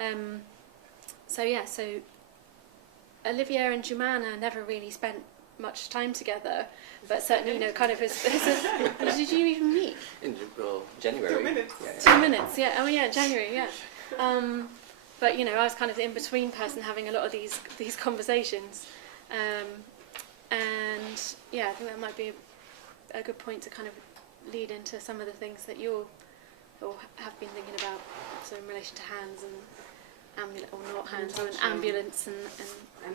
on. So Olivia and Jumana never really spent much time together, but certainly, you know, kind of as did you even meet? In January. 2 minutes. Yeah. 2 minutes, yeah. Oh yeah, January, yeah. But you know, I was kind of the in-between person having a lot of these conversations, and yeah, I think that might be a good point to kind of lead into some of the things that you or have been thinking about, so in relation to hands and amulet, or not hands, or ambulance and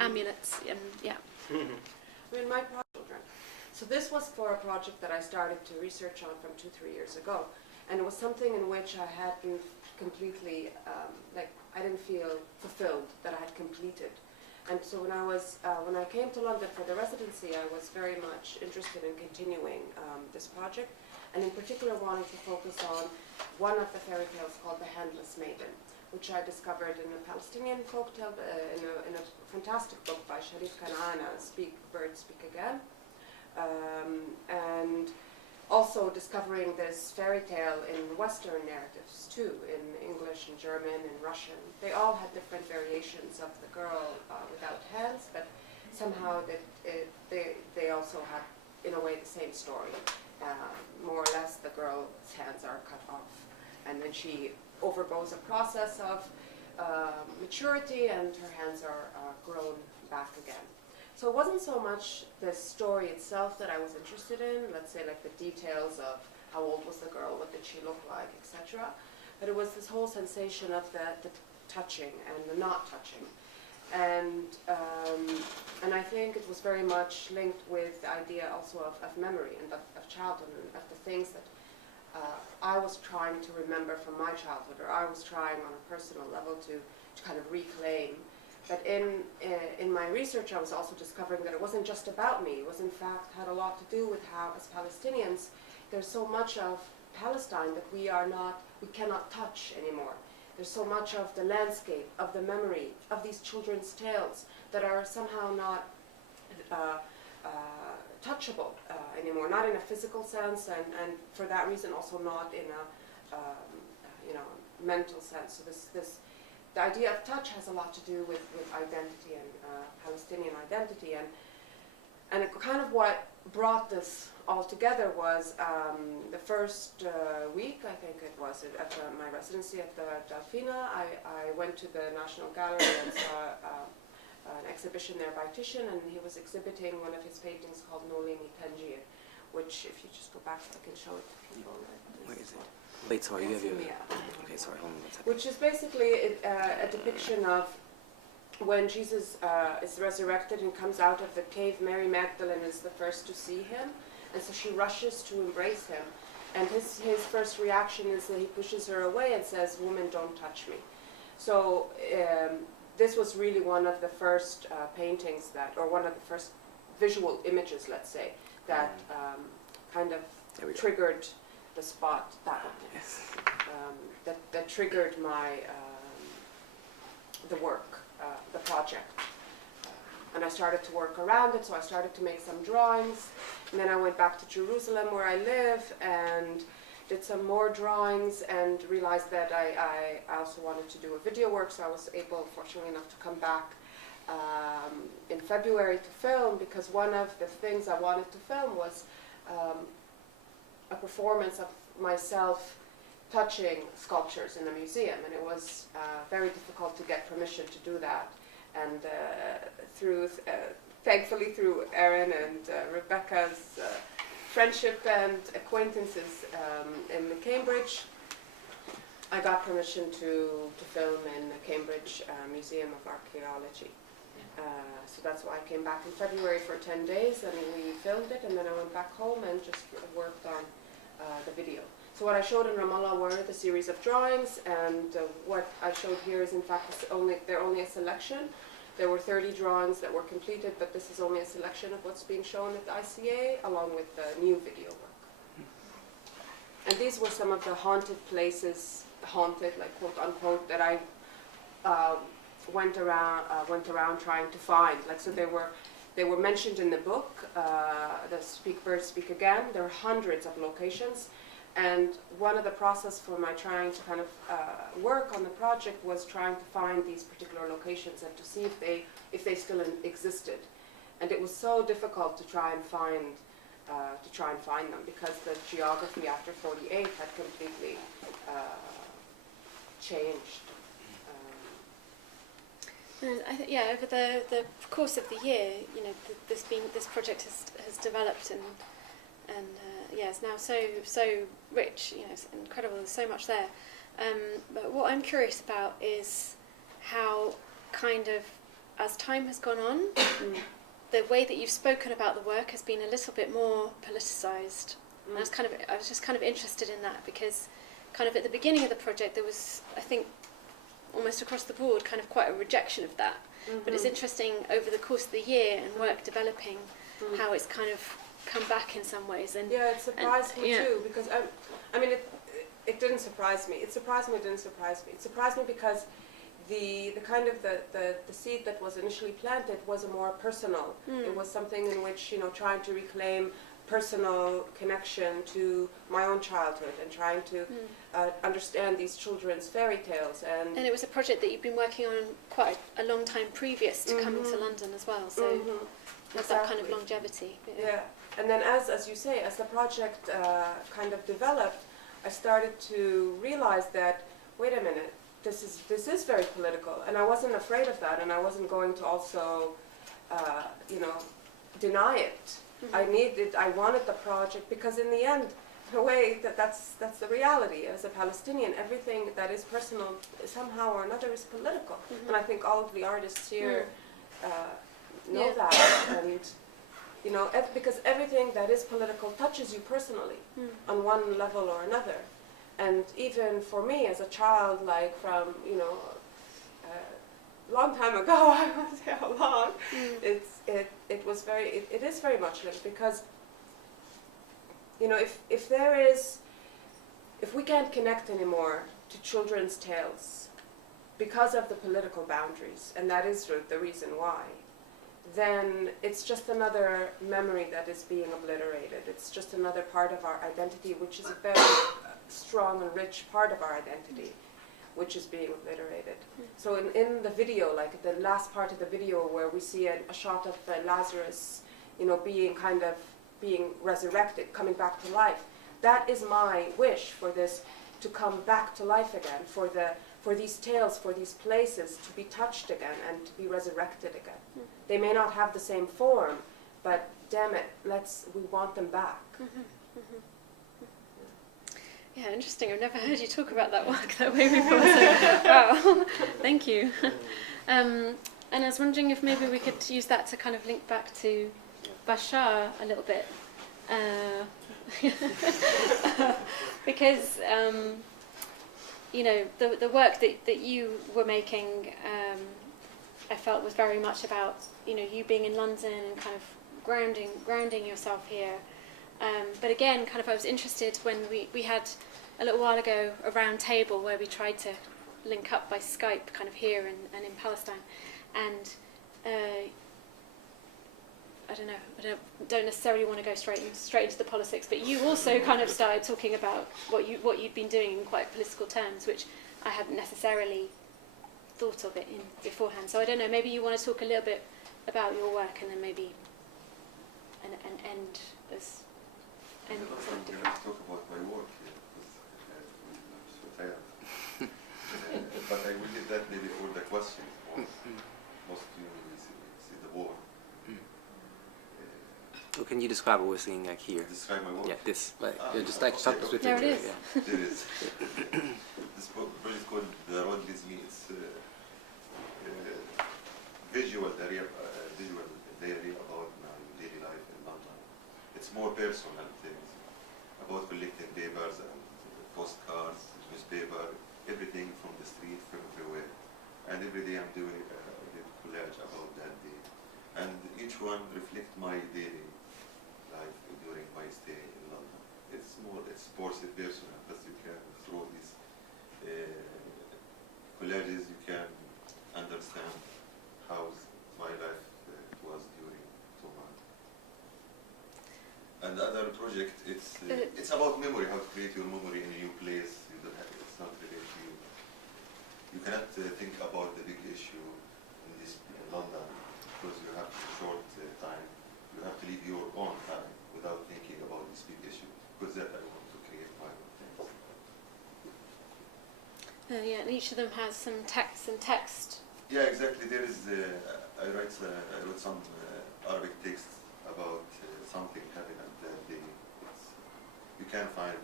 amulets, and yeah. I mean, my children. So this was for a project that I started to research on from 2-3 years ago, and it was something in which I hadn't completely, I didn't feel fulfilled that I had completed. And so when I came to London for the residency, I was very much interested in continuing this project, and in particular wanting to focus on one of the fairy tales called The Handless Maiden, which I discovered in a Palestinian folktale, in a fantastic book by Sharif Kanana, Birds Speak Again. And also discovering this fairy tale in Western narratives too, in English and German and Russian. They all had different variations of the girl without hands, but somehow they also had, in a way, the same story. More or less, the girl's hands are cut off, and then she overgoes a process of maturity, and her hands are grown back again. So it wasn't so much the story itself that I was interested in, let's say like the details of how old was the girl, what did she look like, etc. But it was this whole sensation of the touching and the not touching. And I think it was very much linked with the idea also of memory and of childhood, and of the things that I was trying to remember from my childhood, or I was trying on a personal level to kind of reclaim. But in my research, I was also discovering that it wasn't just about me. It was, in fact, had a lot to do with how, as Palestinians, there's so much of Palestine that we cannot touch anymore. There's so much of the landscape, of the memory, of these children's tales that are somehow not touchable anymore, not in a physical sense, and for that reason also not in a mental sense. So the idea of touch has a lot to do with identity and Palestinian identity, and it kind of what brought this all together was the first week, I think it was, at my residency at the Delfina. I went to the National Gallery and saw an exhibition there by Titian, and he was exhibiting one of his paintings called Nolini Tanjir, which, if you just go back, I can show it to people. Where is it? Wait, sorry, you have your... Yeah. Okay, sorry, hold on one second. Which is basically a depiction of when Jesus is resurrected and comes out of the cave, Mary Magdalene is the first to see him, and so she rushes to embrace him. And his first reaction is that he pushes her away and says, "Woman, don't touch me." So this was really one of the first paintings that, or one of the first visual images, let's say, that kind of triggered the spot, that one, yes. That triggered my, the work, the project. And I started to work around it, so I started to make some drawings. And then I went back to Jerusalem, where I live, and did some more drawings, and realized that I also wanted to do a video work, so I was able, fortunately enough, to come back in February to film, because one of the things I wanted to film was a performance of myself touching sculptures in a museum, and it was very difficult to get permission to do that. And thankfully through Erin and Rebecca's friendship and acquaintances in Cambridge, I got permission to film in the Cambridge Museum of Archaeology. So that's why I came back in February for 10 days, and we filmed it, and then I went back home and just worked on the video. So what I showed in Ramallah were the series of drawings, and what I showed here is in fact they're only a selection. There were 30 drawings that were completed, but this is only a selection of what's being shown at the ICA, along with the new video work. And these were some of the haunted places, haunted, like quote unquote, that I went around trying to find. Like, so they were mentioned in the book, the Speak Birds Speak Again. There are hundreds of locations. And one of the process for my trying to kind of work on the project was trying to find these particular locations and to see if they still existed. And it was so difficult to try and find them, because the geography after 48 had completely changed. And over the course of the year, you know, this project has developed and it's now so rich. You know, it's incredible. There's so much there. But what I'm curious about is how, kind of, as time has gone on, the way that you've spoken about the work has been a little bit more politicized. And I was just kind of interested in that, because kind of at the beginning of the project there was, I think, almost across the board, kind of quite a rejection of that. But it's interesting over the course of the year and work developing how it's kind of come back in some ways. And yeah, it surprised me too, because I mean it didn't surprise me. It surprised me. It didn't surprise me. It surprised me because the kind of the seed that was initially planted was a more personal. It was something in which, you know, trying to reclaim personal connection to my own childhood and trying to understand these children's fairy tales. And it was a project that you've been working on quite a long time previous to coming to London as well, so there's that kind of longevity. Yeah, and then as you say, as the project kind of developed, I started to realize that, wait a minute, this is very political, and I wasn't afraid of that, and I wasn't going to also, you know, deny it. I wanted the project, because in the end, in a way, that's the reality. As a Palestinian, everything that is personal somehow or another is political, and I think all of the artists here know that, and you know, because everything that is political touches you personally on one level or another. And even for me as a child, like from, you know, a long time ago, I won't say how long, it is very much linked, because, you know, if we can't connect anymore to children's tales because of the political boundaries, and that is the reason why, then it's just another memory that is being obliterated. It's just another part of our identity, which is a very strong and rich part of our identity, which is being obliterated. So in the video, like the last part of the video where we see a shot of Lazarus, you know, being resurrected, coming back to life, that is my wish for this to come back to life again, for these tales, for these places to be touched again and to be resurrected again. They may not have the same form, but damn it, we want them back. Yeah, interesting. I've never heard you talk about that work that way before. So, wow, thank you. And I was wondering if maybe we could use that to kind of link back to Bashar a little bit. Because, you know, the work that you were making, I felt was very much about, you know, you being in London and kind of grounding yourself here. But again, kind of I was interested when we had a little while ago a round table where we tried to link up by Skype kind of here and in Palestine. And I don't know, I don't necessarily want to go straight into the politics, but you also kind of started talking about what you'd been doing in quite political terms, which I hadn't necessarily thought of it in beforehand. So I don't know, maybe you want to talk a little bit about your work and then maybe an end as I'm something going different. to talk about my work here because I'm so tired. But I will leave that maybe for the questions. Most of you will see the war. So can you describe what we're seeing like here? Describe my work. Yeah, this. Like, just like okay, talk okay. with There it is. Yeah. There is. This project called The Road Leads Me. It's visual diary about my daily life in London. It's more personal things about collecting papers and postcards, newspaper, everything from the street, from everywhere. And every day I'm doing a collage about that day. And each one reflects my daily life during my stay in London. It's personal, but you can through these collages, you can understand how my life was during 2 months. And the other project, it's about memory, how to create your memory in a new place. You don't have, it's not related to you. You cannot think about the big issue in London because you have a short time. You have to leave your own time without thinking about this big issue, because that I want to create my own things. Yeah, and each of them has some text. Yeah, exactly. There is. I wrote some Arabic text about something happened that day. You can find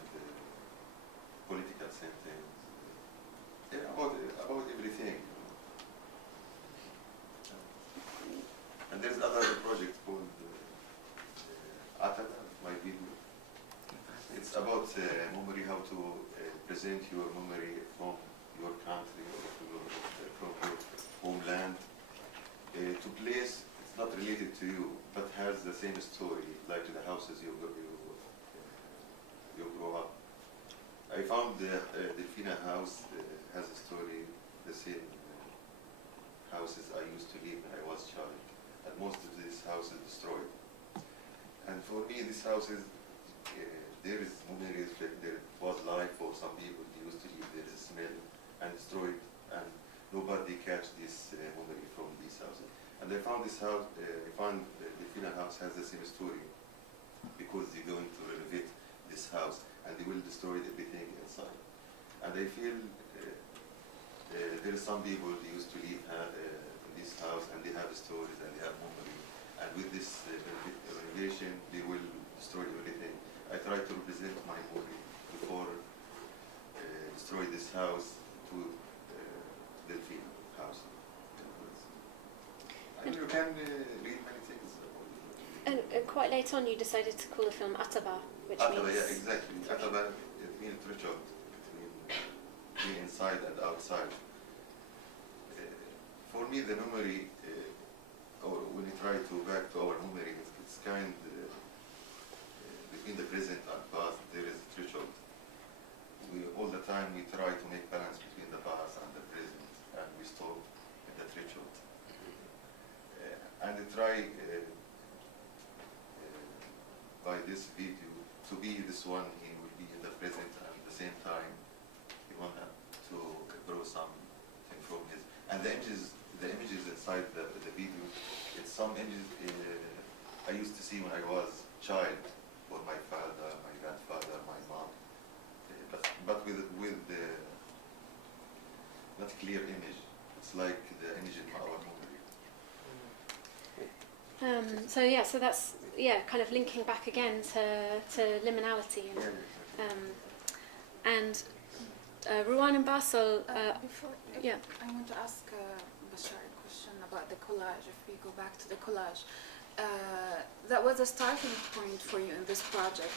political sentence. About everything. And there's another project called Atala, my video. It's about memory, how to present your memory from your country or from your homeland to place. It's not related to you, but has the same story, like the houses you grow up. I found the Delfina house has a story, the same houses I used to live when I was a child. And most of this house is destroyed. And for me, this house is, there is memories, there was life for some people who used to live, there is a smell and destroyed, and nobody catch this memory from these houses. And I found this house, I found the Delfina house has the same story, because they're going to renovate this house, and they will destroy everything inside. And I feel there are some people who used to live in this house, and they have stories and they have memory. And with this renovation, they will destroy everything. I try to represent my memory before destroy this house to Delphine house. And you can read many things. And quite late on, you decided to call the film Ataba, which Ataba, means... yeah, exactly. Ataba, it means threshold between being inside and outside. For me, the memory, or when you try to back to our memory, it's kind between the present and past, there is a threshold. All the time we try to make balance between the past and the present, and we stop at the threshold. And I try by this video to be this one, he will be in the present and at the same time he wanted to draw something from his, and the images inside the video, it's some images I used to see when I was child, or my father, my grandfather, my mom, but with the not clear image. It's like the image in our memory. So yeah, so that's kind of linking back again to liminality and Ruwan and Basel. Before, yeah. I want to ask Bashar a question about the collage, if we go back to the collage, that was a starting point for you in this project.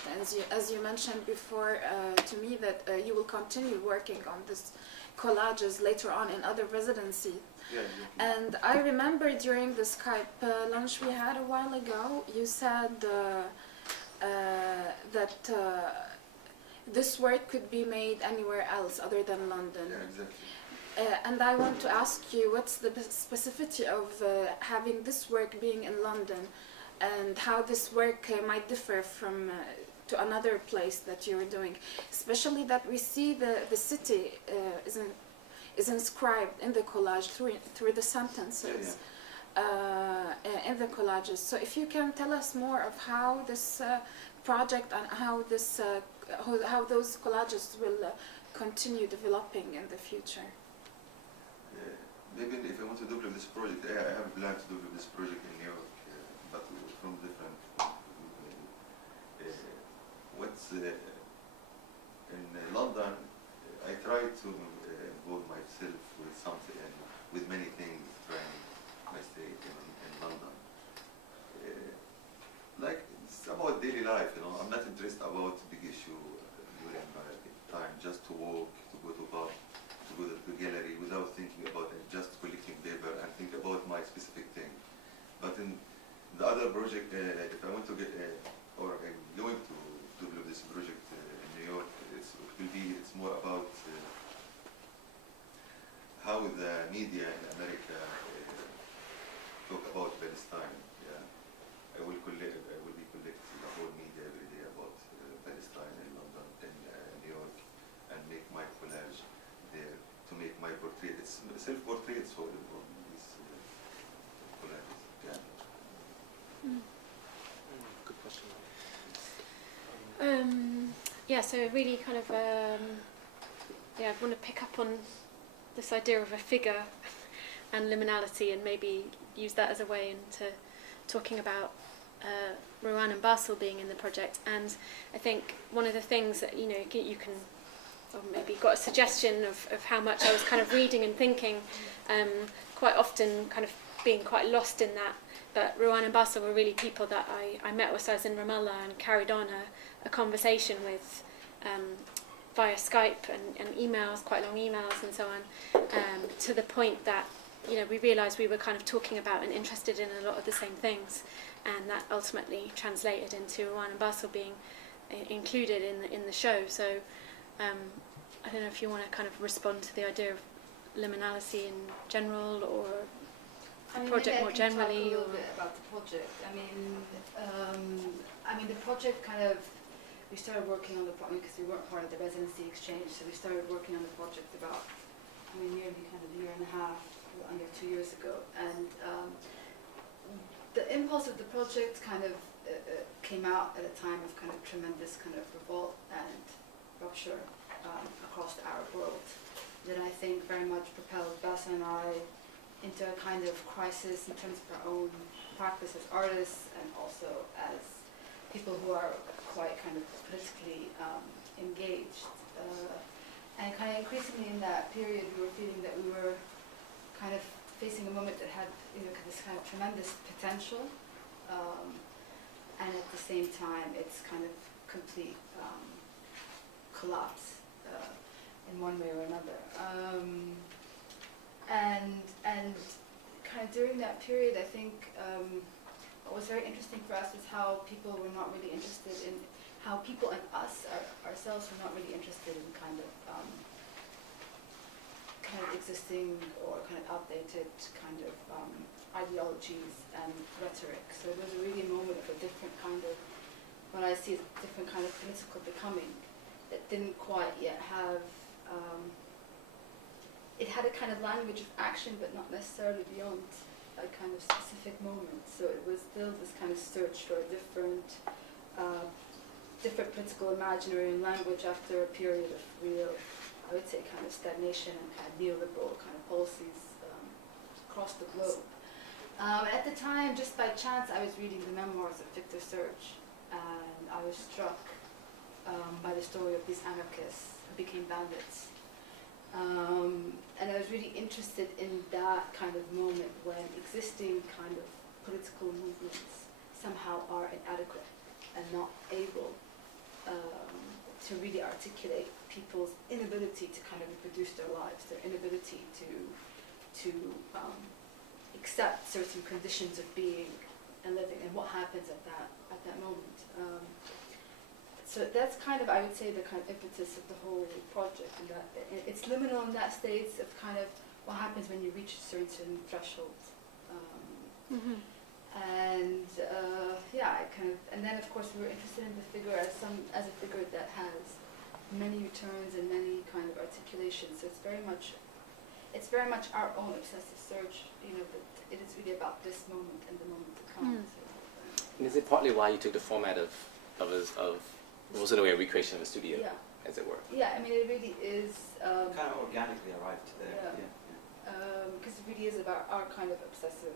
As you mentioned before to me that you will continue working on this collages later on in other residencies. Yeah, And I remember during the Skype lunch we had a while ago, you said that this work could be made anywhere else other than London. yeah, exactly. And I want to ask you, what's the specificity of having this work being in London, and how this work might differ from to another place that you're doing, especially that we see the city is inscribed in the collage through the sentences in the collages. So if you can tell us more of how this project and how this how those collages will continue developing in the future. Maybe if I want to develop this project, I have a plan to develop this project in New York, but from different what's in London, I try to involve myself with something, with many things, trying my stay in London. Like, it's about daily life, you know. I'm not interested about big issue during my time, just to walk, to go to pub, to go to the gallery without thinking about it, just collecting paper and think about my specific thing. But in the other project, if I want to get, or I'm going to develop this project in New York, it's more about how the media in America talk about Palestine. Yeah, I will be collecting the whole media every day about Palestine in London, in New York, and make my collage there to make my portrait. It's self-portraits for these collages. Yeah. Good question. Yeah, so really kind of, I want to pick up on this idea of a figure and liminality, and maybe use that as a way into talking about Rowan and Basel being in the project. And I think one of the things that, you can, or maybe got a suggestion of how much I was kind of reading and thinking, quite often kind of being quite lost in that. But Rowan and Basel were really people that I met whilst I was in Ramallah and carried on a conversation with via Skype and emails, quite long emails and so on, to the point that we realised we were kind of talking about and interested in a lot of the same things, and that ultimately translated into Rowan and Basel being included in the show. So I don't know if you want to kind of respond to the idea of liminality in general, or the project more generally. Talk a little bit about the project. I mean, the project kind of, we started working on the project because we weren't part of the residency exchange, so we started working on the project about, nearly kind of a year and a half, under 2 years ago. And the impulse of the project kind of came out at a time of kind of tremendous kind of revolt and rupture across the Arab world, that I think very much propelled Bassa and I into a kind of crisis in terms of our own practice as artists, and also as people who are quite kind of politically engaged. And kind of increasingly in that period, we were feeling that we were kind of facing a moment that had this kind of tremendous potential, and at the same time, it's kind of complete collapse in one way or another. And kind of during that period, I think what was very interesting for us is how people were not really interested in, how people and us ourselves were not really interested in kind of existing or kind of outdated kind of ideologies and rhetoric. So it was really a moment of a different kind of, what I see as a different kind of political becoming that didn't quite yet have, it had a kind of language of action, but not necessarily beyond a kind of specific moment. So it was still this kind of search for a different political imaginary and language after a period of real, I would say, kind of stagnation and kind of neoliberal kind of policies across the globe. At the time, just by chance, I was reading the memoirs of Victor Serge, and I was struck by the story of these anarchists who became bandits. And I was really interested in that kind of moment when existing kind of political movements somehow are inadequate and not able to really articulate people's inability to kind of reproduce their lives, their inability to accept certain conditions of being and living, and what happens at that moment. So that's kind of, I would say, the kind of impetus of the whole project, and that it's liminal in that state of kind of what happens when you reach a certain threshold. And yeah, I kind of, and then of course we were interested in the figure as a figure that has many returns and many kind of articulations. So it's very much our own obsessive search, you know, but it is really about this moment and the moment to come. So, And is it partly why you took the format of was in a way a recreation of a studio, yeah. as it were? Yeah, I mean, it really is. Kind of organically arrived there. Because it really is about our kind of obsessive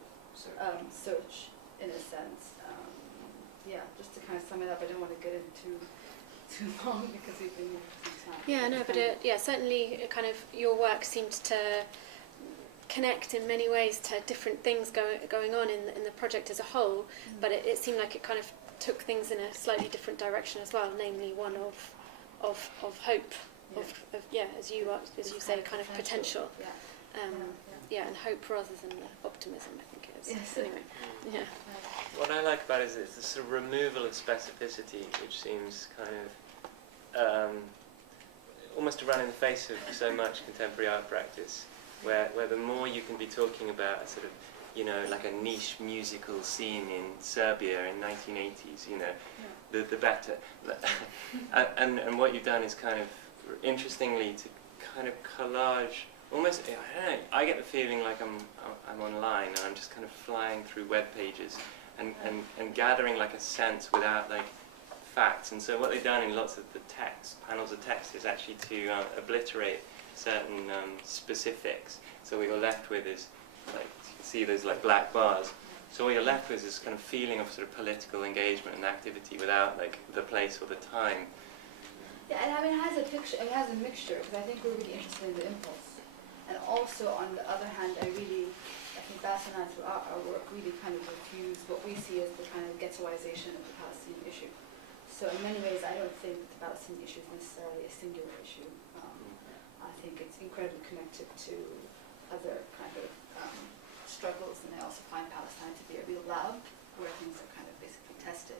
search, in a sense. Yeah, just to kind of sum it up, I don't want to get into too long because we've been here for some time. Yeah, no, but certainly kind of your work seemed to connect in many ways to different things going on in the project as a whole, but it seemed like it kind of took things in a slightly different direction as well, namely one of hope, as you say, kind of potential. And hope rather than optimism, I think it is. Yes. Anyway, yeah. What I like about it is the sort of removal of specificity, which seems kind of almost to run in the face of so much contemporary art practice, where the more you can be talking about a sort of, you know, like a niche musical scene in Serbia in 1980s, you know, the better. and what you've done is kind of, interestingly, to kind of collage, almost, I don't know, I get the feeling like I'm online and I'm just kind of flying through web pages and gathering like a sense without like facts. And so what they've done in lots of the text, panels of text, is actually to obliterate certain specifics. So what you're left with is, like, you can see those like black bars. So what you're left with is this kind of feeling of sort of political engagement and activity without like the place or the time. Yeah, and I mean, it has a mixture, because I think we're really interested in the impulse. And also, on the other hand, I think Bas and I, throughout our work, really kind of refuse what we see as the kind of ghettoization of the Palestinian issue. So in many ways, I don't think the Palestinian issue is necessarily a singular issue. I think it's incredibly connected to other kind of struggles, and I also find Palestine to be a real lab where things are kind of basically tested.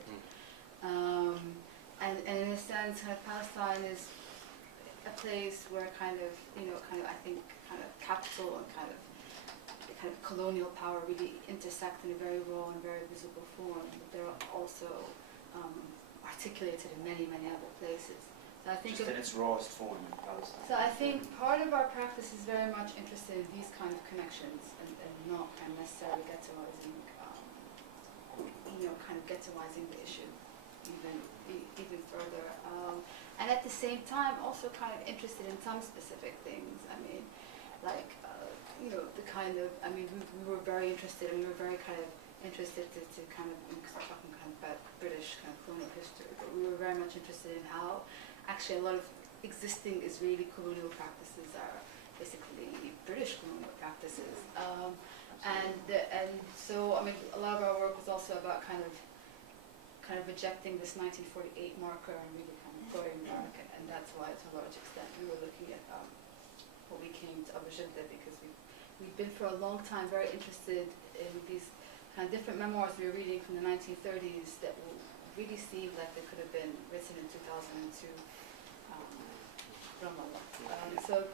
And in a sense, kind of Palestine is a place where kind of I think kind of capital and kind of colonial power really intersect in a very raw and very visible form, but they're also articulated in many, many other places. So I think just in its rawest form in Palestine. So I think part of our practice is very much interested in these kind of connections and not kind of necessarily ghettoizing, kind of ghettoizing the issue even further. And at the same time, also kind of interested in some specific things. I mean, like, the kind of, we were very interested, and we were very kind of interested to kind of, because we're talking kind of about British kind of colonial history, but we were very much interested in how actually a lot of existing Israeli colonial practices are basically British colonial practices. And so, a lot of our work was also about kind of rejecting this 1948 marker and really kind of going back, and that's why to a large extent we were looking at what we came to Abujadda, because we've been for a long time very interested in these kind of different memoirs we were reading from the 1930s that really seemed like they could have been written in 2002 Ramallah. So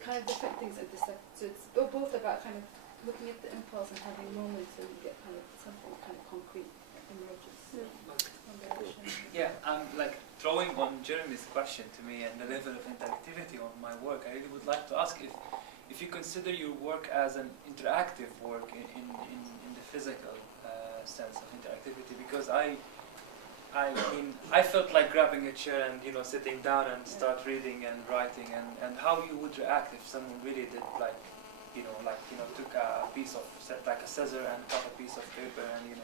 kind of different things intersect. So it's both about kind of looking at the impulse and having moments where you get kind of something kind of concrete emerges. Yeah, like throwing on Jeremy's question to me and the level of interactivity on my work, I really would like to ask if you consider your work as an interactive work in the physical sense of interactivity, because I felt like grabbing a chair and sitting down and start reading and writing, and how you would react if someone really did took a piece of like a scissor and cut a piece of paper and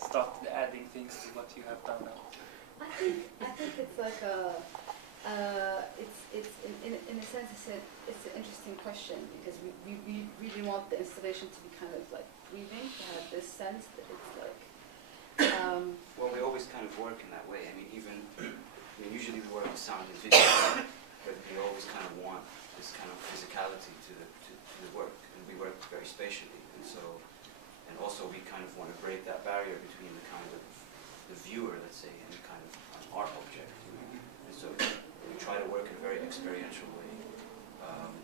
started adding things to what you have done now. I think it's like It's in a sense it's an interesting question because we really want the installation to be kind of like breathing, to have this sense that it's like. Well, we always kind of work in that way. I mean, usually we work with sound and video, but we always kind of want this kind of physicality to the work, and we work very spatially, and also we kind of want to break that barrier between the kind of the viewer, let's say, and the kind of an art object. And so we try to work in a very experiential way,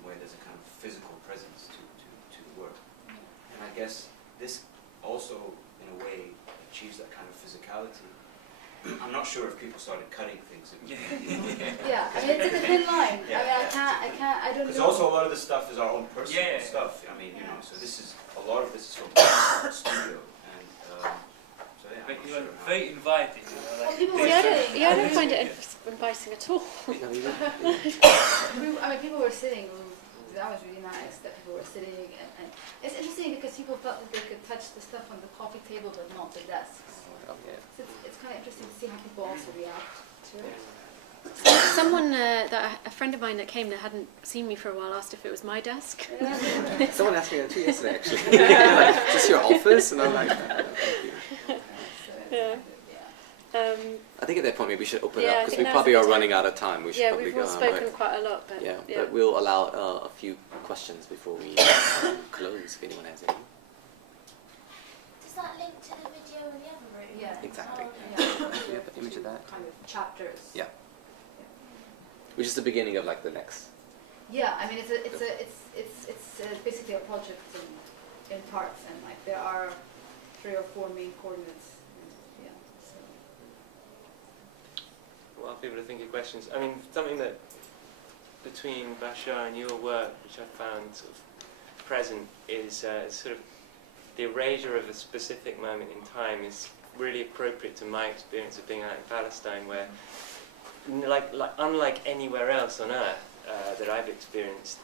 where there's a kind of physical presence to the work. And I guess this also, in a way, achieves that kind of physicality. I'm not sure if people started cutting things. Yeah, I mean, it's a thin line. Yeah, I can't, I don't know. Because also a lot of this stuff is our own personal stuff. I mean, so a lot of this is from the studio, and so yeah. But you are very inviting. Well, people were sitting. I don't find it inviting at all. I mean, people were sitting. That was really nice that people were sitting, and it's interesting because people felt that they could touch the stuff on the coffee table but not the desks. Okay. So it's kind of interesting to see how people also react to it. Someone, a friend of mine that came that hadn't seen me for a while asked if it was my desk. Someone asked me that too yesterday, actually. Like, is this your office? And I'm like, Yeah. I think at that point maybe we should open Yeah, I up because think we now's probably a are good running time. out of time. We should Yeah, probably we've go all on, spoken right? quite a lot, but Yeah, but we'll allow a few questions before we close if anyone has any. Does that link to the video in the other room? Yeah. Exactly. Oh, Yeah. Do you have an image of that? Kind of chapters. Yeah. Which is the beginning of like the next. Yeah, I mean, it's basically a project in parts, and like there are 3 or 4 main coordinates. Yeah. So. While people are thinking questions, I mean, something that between Bashar and your work, which I found sort of present, is sort of the erasure of a specific moment in time is really appropriate to my experience of being out in Palestine, where, like unlike anywhere else on earth that I've experienced,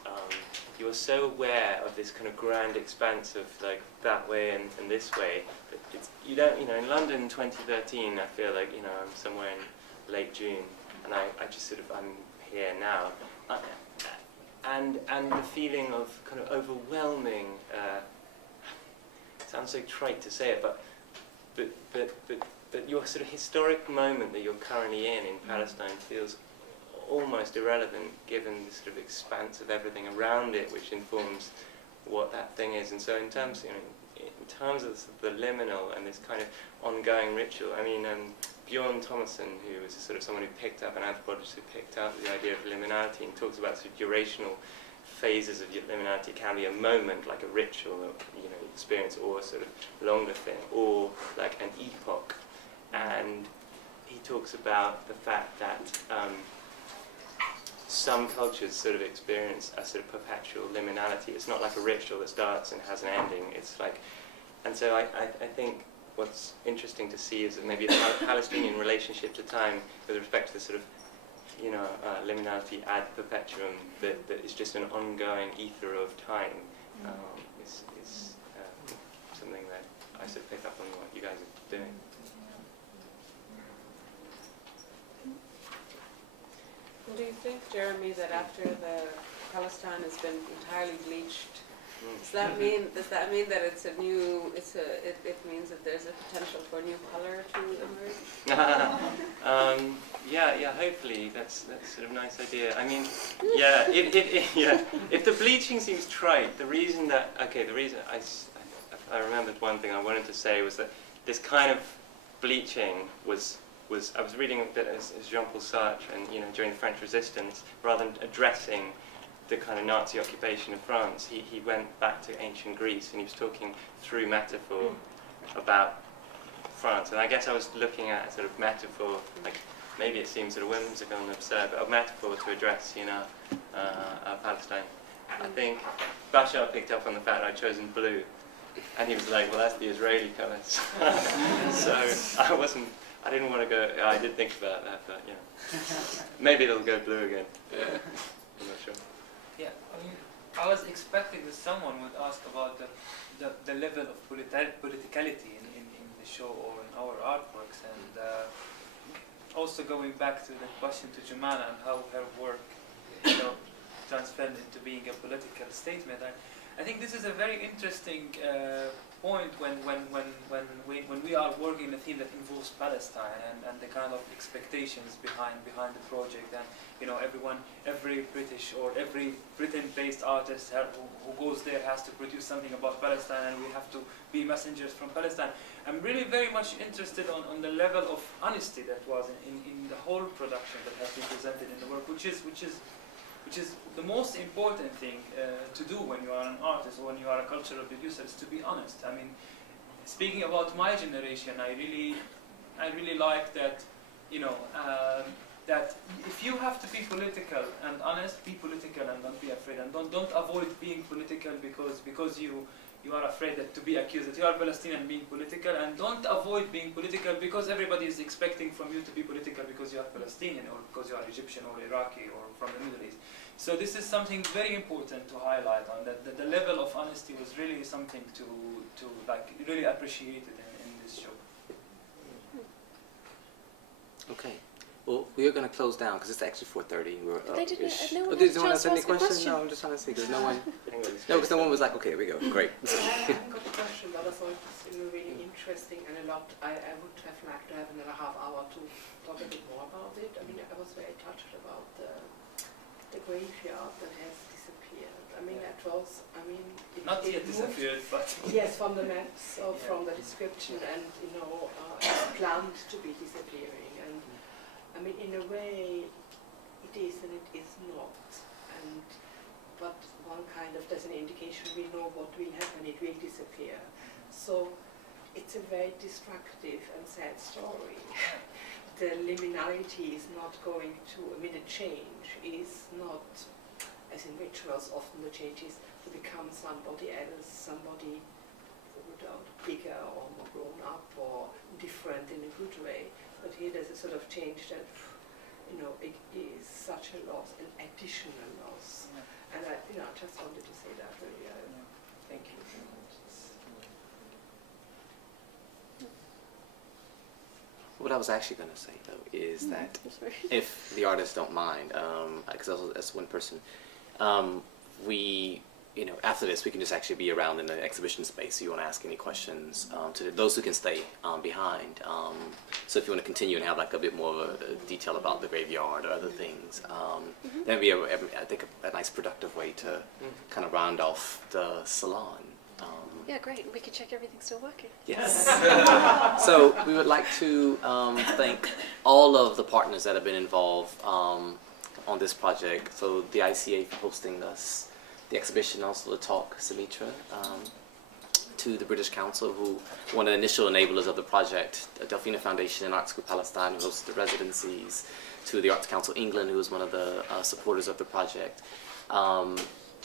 you are so aware of this kind of grand expanse of like that way and this way. But you don't, in London 2013, I feel like, I'm somewhere in late June, and I just sort of, I'm here now. And the feeling of kind of overwhelming, it sounds so trite to say it, but your sort of historic moment that you're currently in Palestine feels almost irrelevant given the sort of expanse of everything around it, which informs what that thing is. And so in terms of the liminal and this kind of ongoing ritual, I mean, Bjorn Thomason, who was sort of someone who picked up, an anthropologist who picked up the idea of liminality and talks about sort of durational phases of liminality. It can be a moment, like a ritual, experience, or a sort of longer thing, or like an epoch. And he talks about the fact that some cultures sort of experience a sort of perpetual liminality. It's not like a ritual that starts and has an ending. It's like, and so I think what's interesting to see is that maybe a Palestinian relationship to time with respect to the sort of, liminality ad perpetuum that is just an ongoing ether of time is something that I sort of pick up on what you guys are doing. Do you think, Jeremy, that after the Palestine has been entirely bleached, does that mean that it's a new? It means that there's a potential for a new color to emerge? Yeah. Hopefully, that's sort of a nice idea. I mean, yeah. If the bleaching seems trite, the reason I remembered one thing I wanted to say was that this kind of bleaching was I was reading a bit as Jean-Paul Sartre, and during the French Resistance, rather than addressing the kind of Nazi occupation of France, he went back to ancient Greece, and he was talking through metaphor about France. And I guess I was looking at a sort of metaphor, like maybe it seems sort of whimsical and absurd, but a metaphor to address, Palestine. I think Bashar picked up on the fact I'd chosen blue, and he was like, well, that's the Israeli colours. So I didn't want to go. I did think about that, but maybe it'll go blue again. I'm not sure. Yeah, I mean, I was expecting that someone would ask about the level of politicality in the show or in our artworks, and also going back to the question to Jumana and how her work, transformed into being a political statement. I think this is a very interesting point when we are working in a theme that involves Palestine and the kind of expectations behind the project, and every British or every Britain-based artist who goes there has to produce something about Palestine, and we have to be messengers from Palestine. I'm really very much interested on the level of honesty that was in the whole production that has been presented in the work, which is the most important thing to do when you are an artist or when you are a cultural producer, is to be honest. I mean, speaking about my generation, I really like that, that if you have to be political and honest, be political and don't be afraid, and don't avoid being political because you are afraid to be accused that you are Palestinian being political, and don't avoid being political because everybody is expecting from you to be political because you are Palestinian or because you are Egyptian or Iraqi or from the Middle East. So this is something very important to highlight on, that the level of honesty was really something to really appreciate it in this show. Okay. Well, we are going to close down because it's actually 4:30. We're up. They didn't. No one Did had a anyone chance else to have any ask a questions? question. No, I'm just trying to see. There's no one. No, No, because no one was like, okay, here we go. Great. I haven't got a question, but I thought it was really interesting and a lot. I would have liked to have another half hour to talk a bit more about it. I mean, I was very touched about the graveyard that has disappeared. I mean, that was, Not yet moved. disappeared, but Yes, from the maps or from the description, and it's planned to be disappearing. And I mean, in a way, it is and it is not. But one kind of, there's an indication we know what will happen, it will disappear. So it's a very destructive and sad story. The liminality is not going to, the change is not, as in rituals, often the change is to become somebody else, somebody bigger or more grown up or different in a good way. But here there's a sort of change that, it is such a loss, an additional loss. And I just wanted to say that really. thank you very much. What I was actually going to say, though, is that if the artists don't mind, because as one person, we, after this, we can just actually be around in the exhibition space. So you want to ask any questions to those who can stay behind. So if you want to continue and have like a bit more of a detail about the graveyard or other things, that would be, I think, a nice productive way to kind of round off the salon. Yeah, great. We can check everything's still working. Yes. So we would like to thank all of the partners that have been involved on this project. So the ICA for hosting us, the exhibition, also the talk, Sumitra, to the British Council, who one of the initial enablers of the project, the Delphina Foundation and Arts Group Palestine, who hosted the residencies, to the Arts Council England, who was one of the supporters of the project.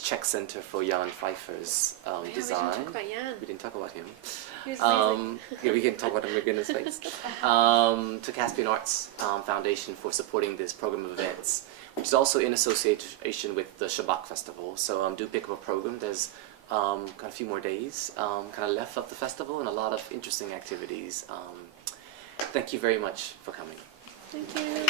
Czech Center for Jan Pfeiffer's design. We didn't talk about Jan. We didn't talk about him. Yeah, we can talk about him again in his face. To Caspian Arts Foundation for supporting this program of events, which is also in association with the Shabak Festival. So do pick up a program. There's got a few more days kind of left of the festival and a lot of interesting activities. Thank you very much for coming. Thank you.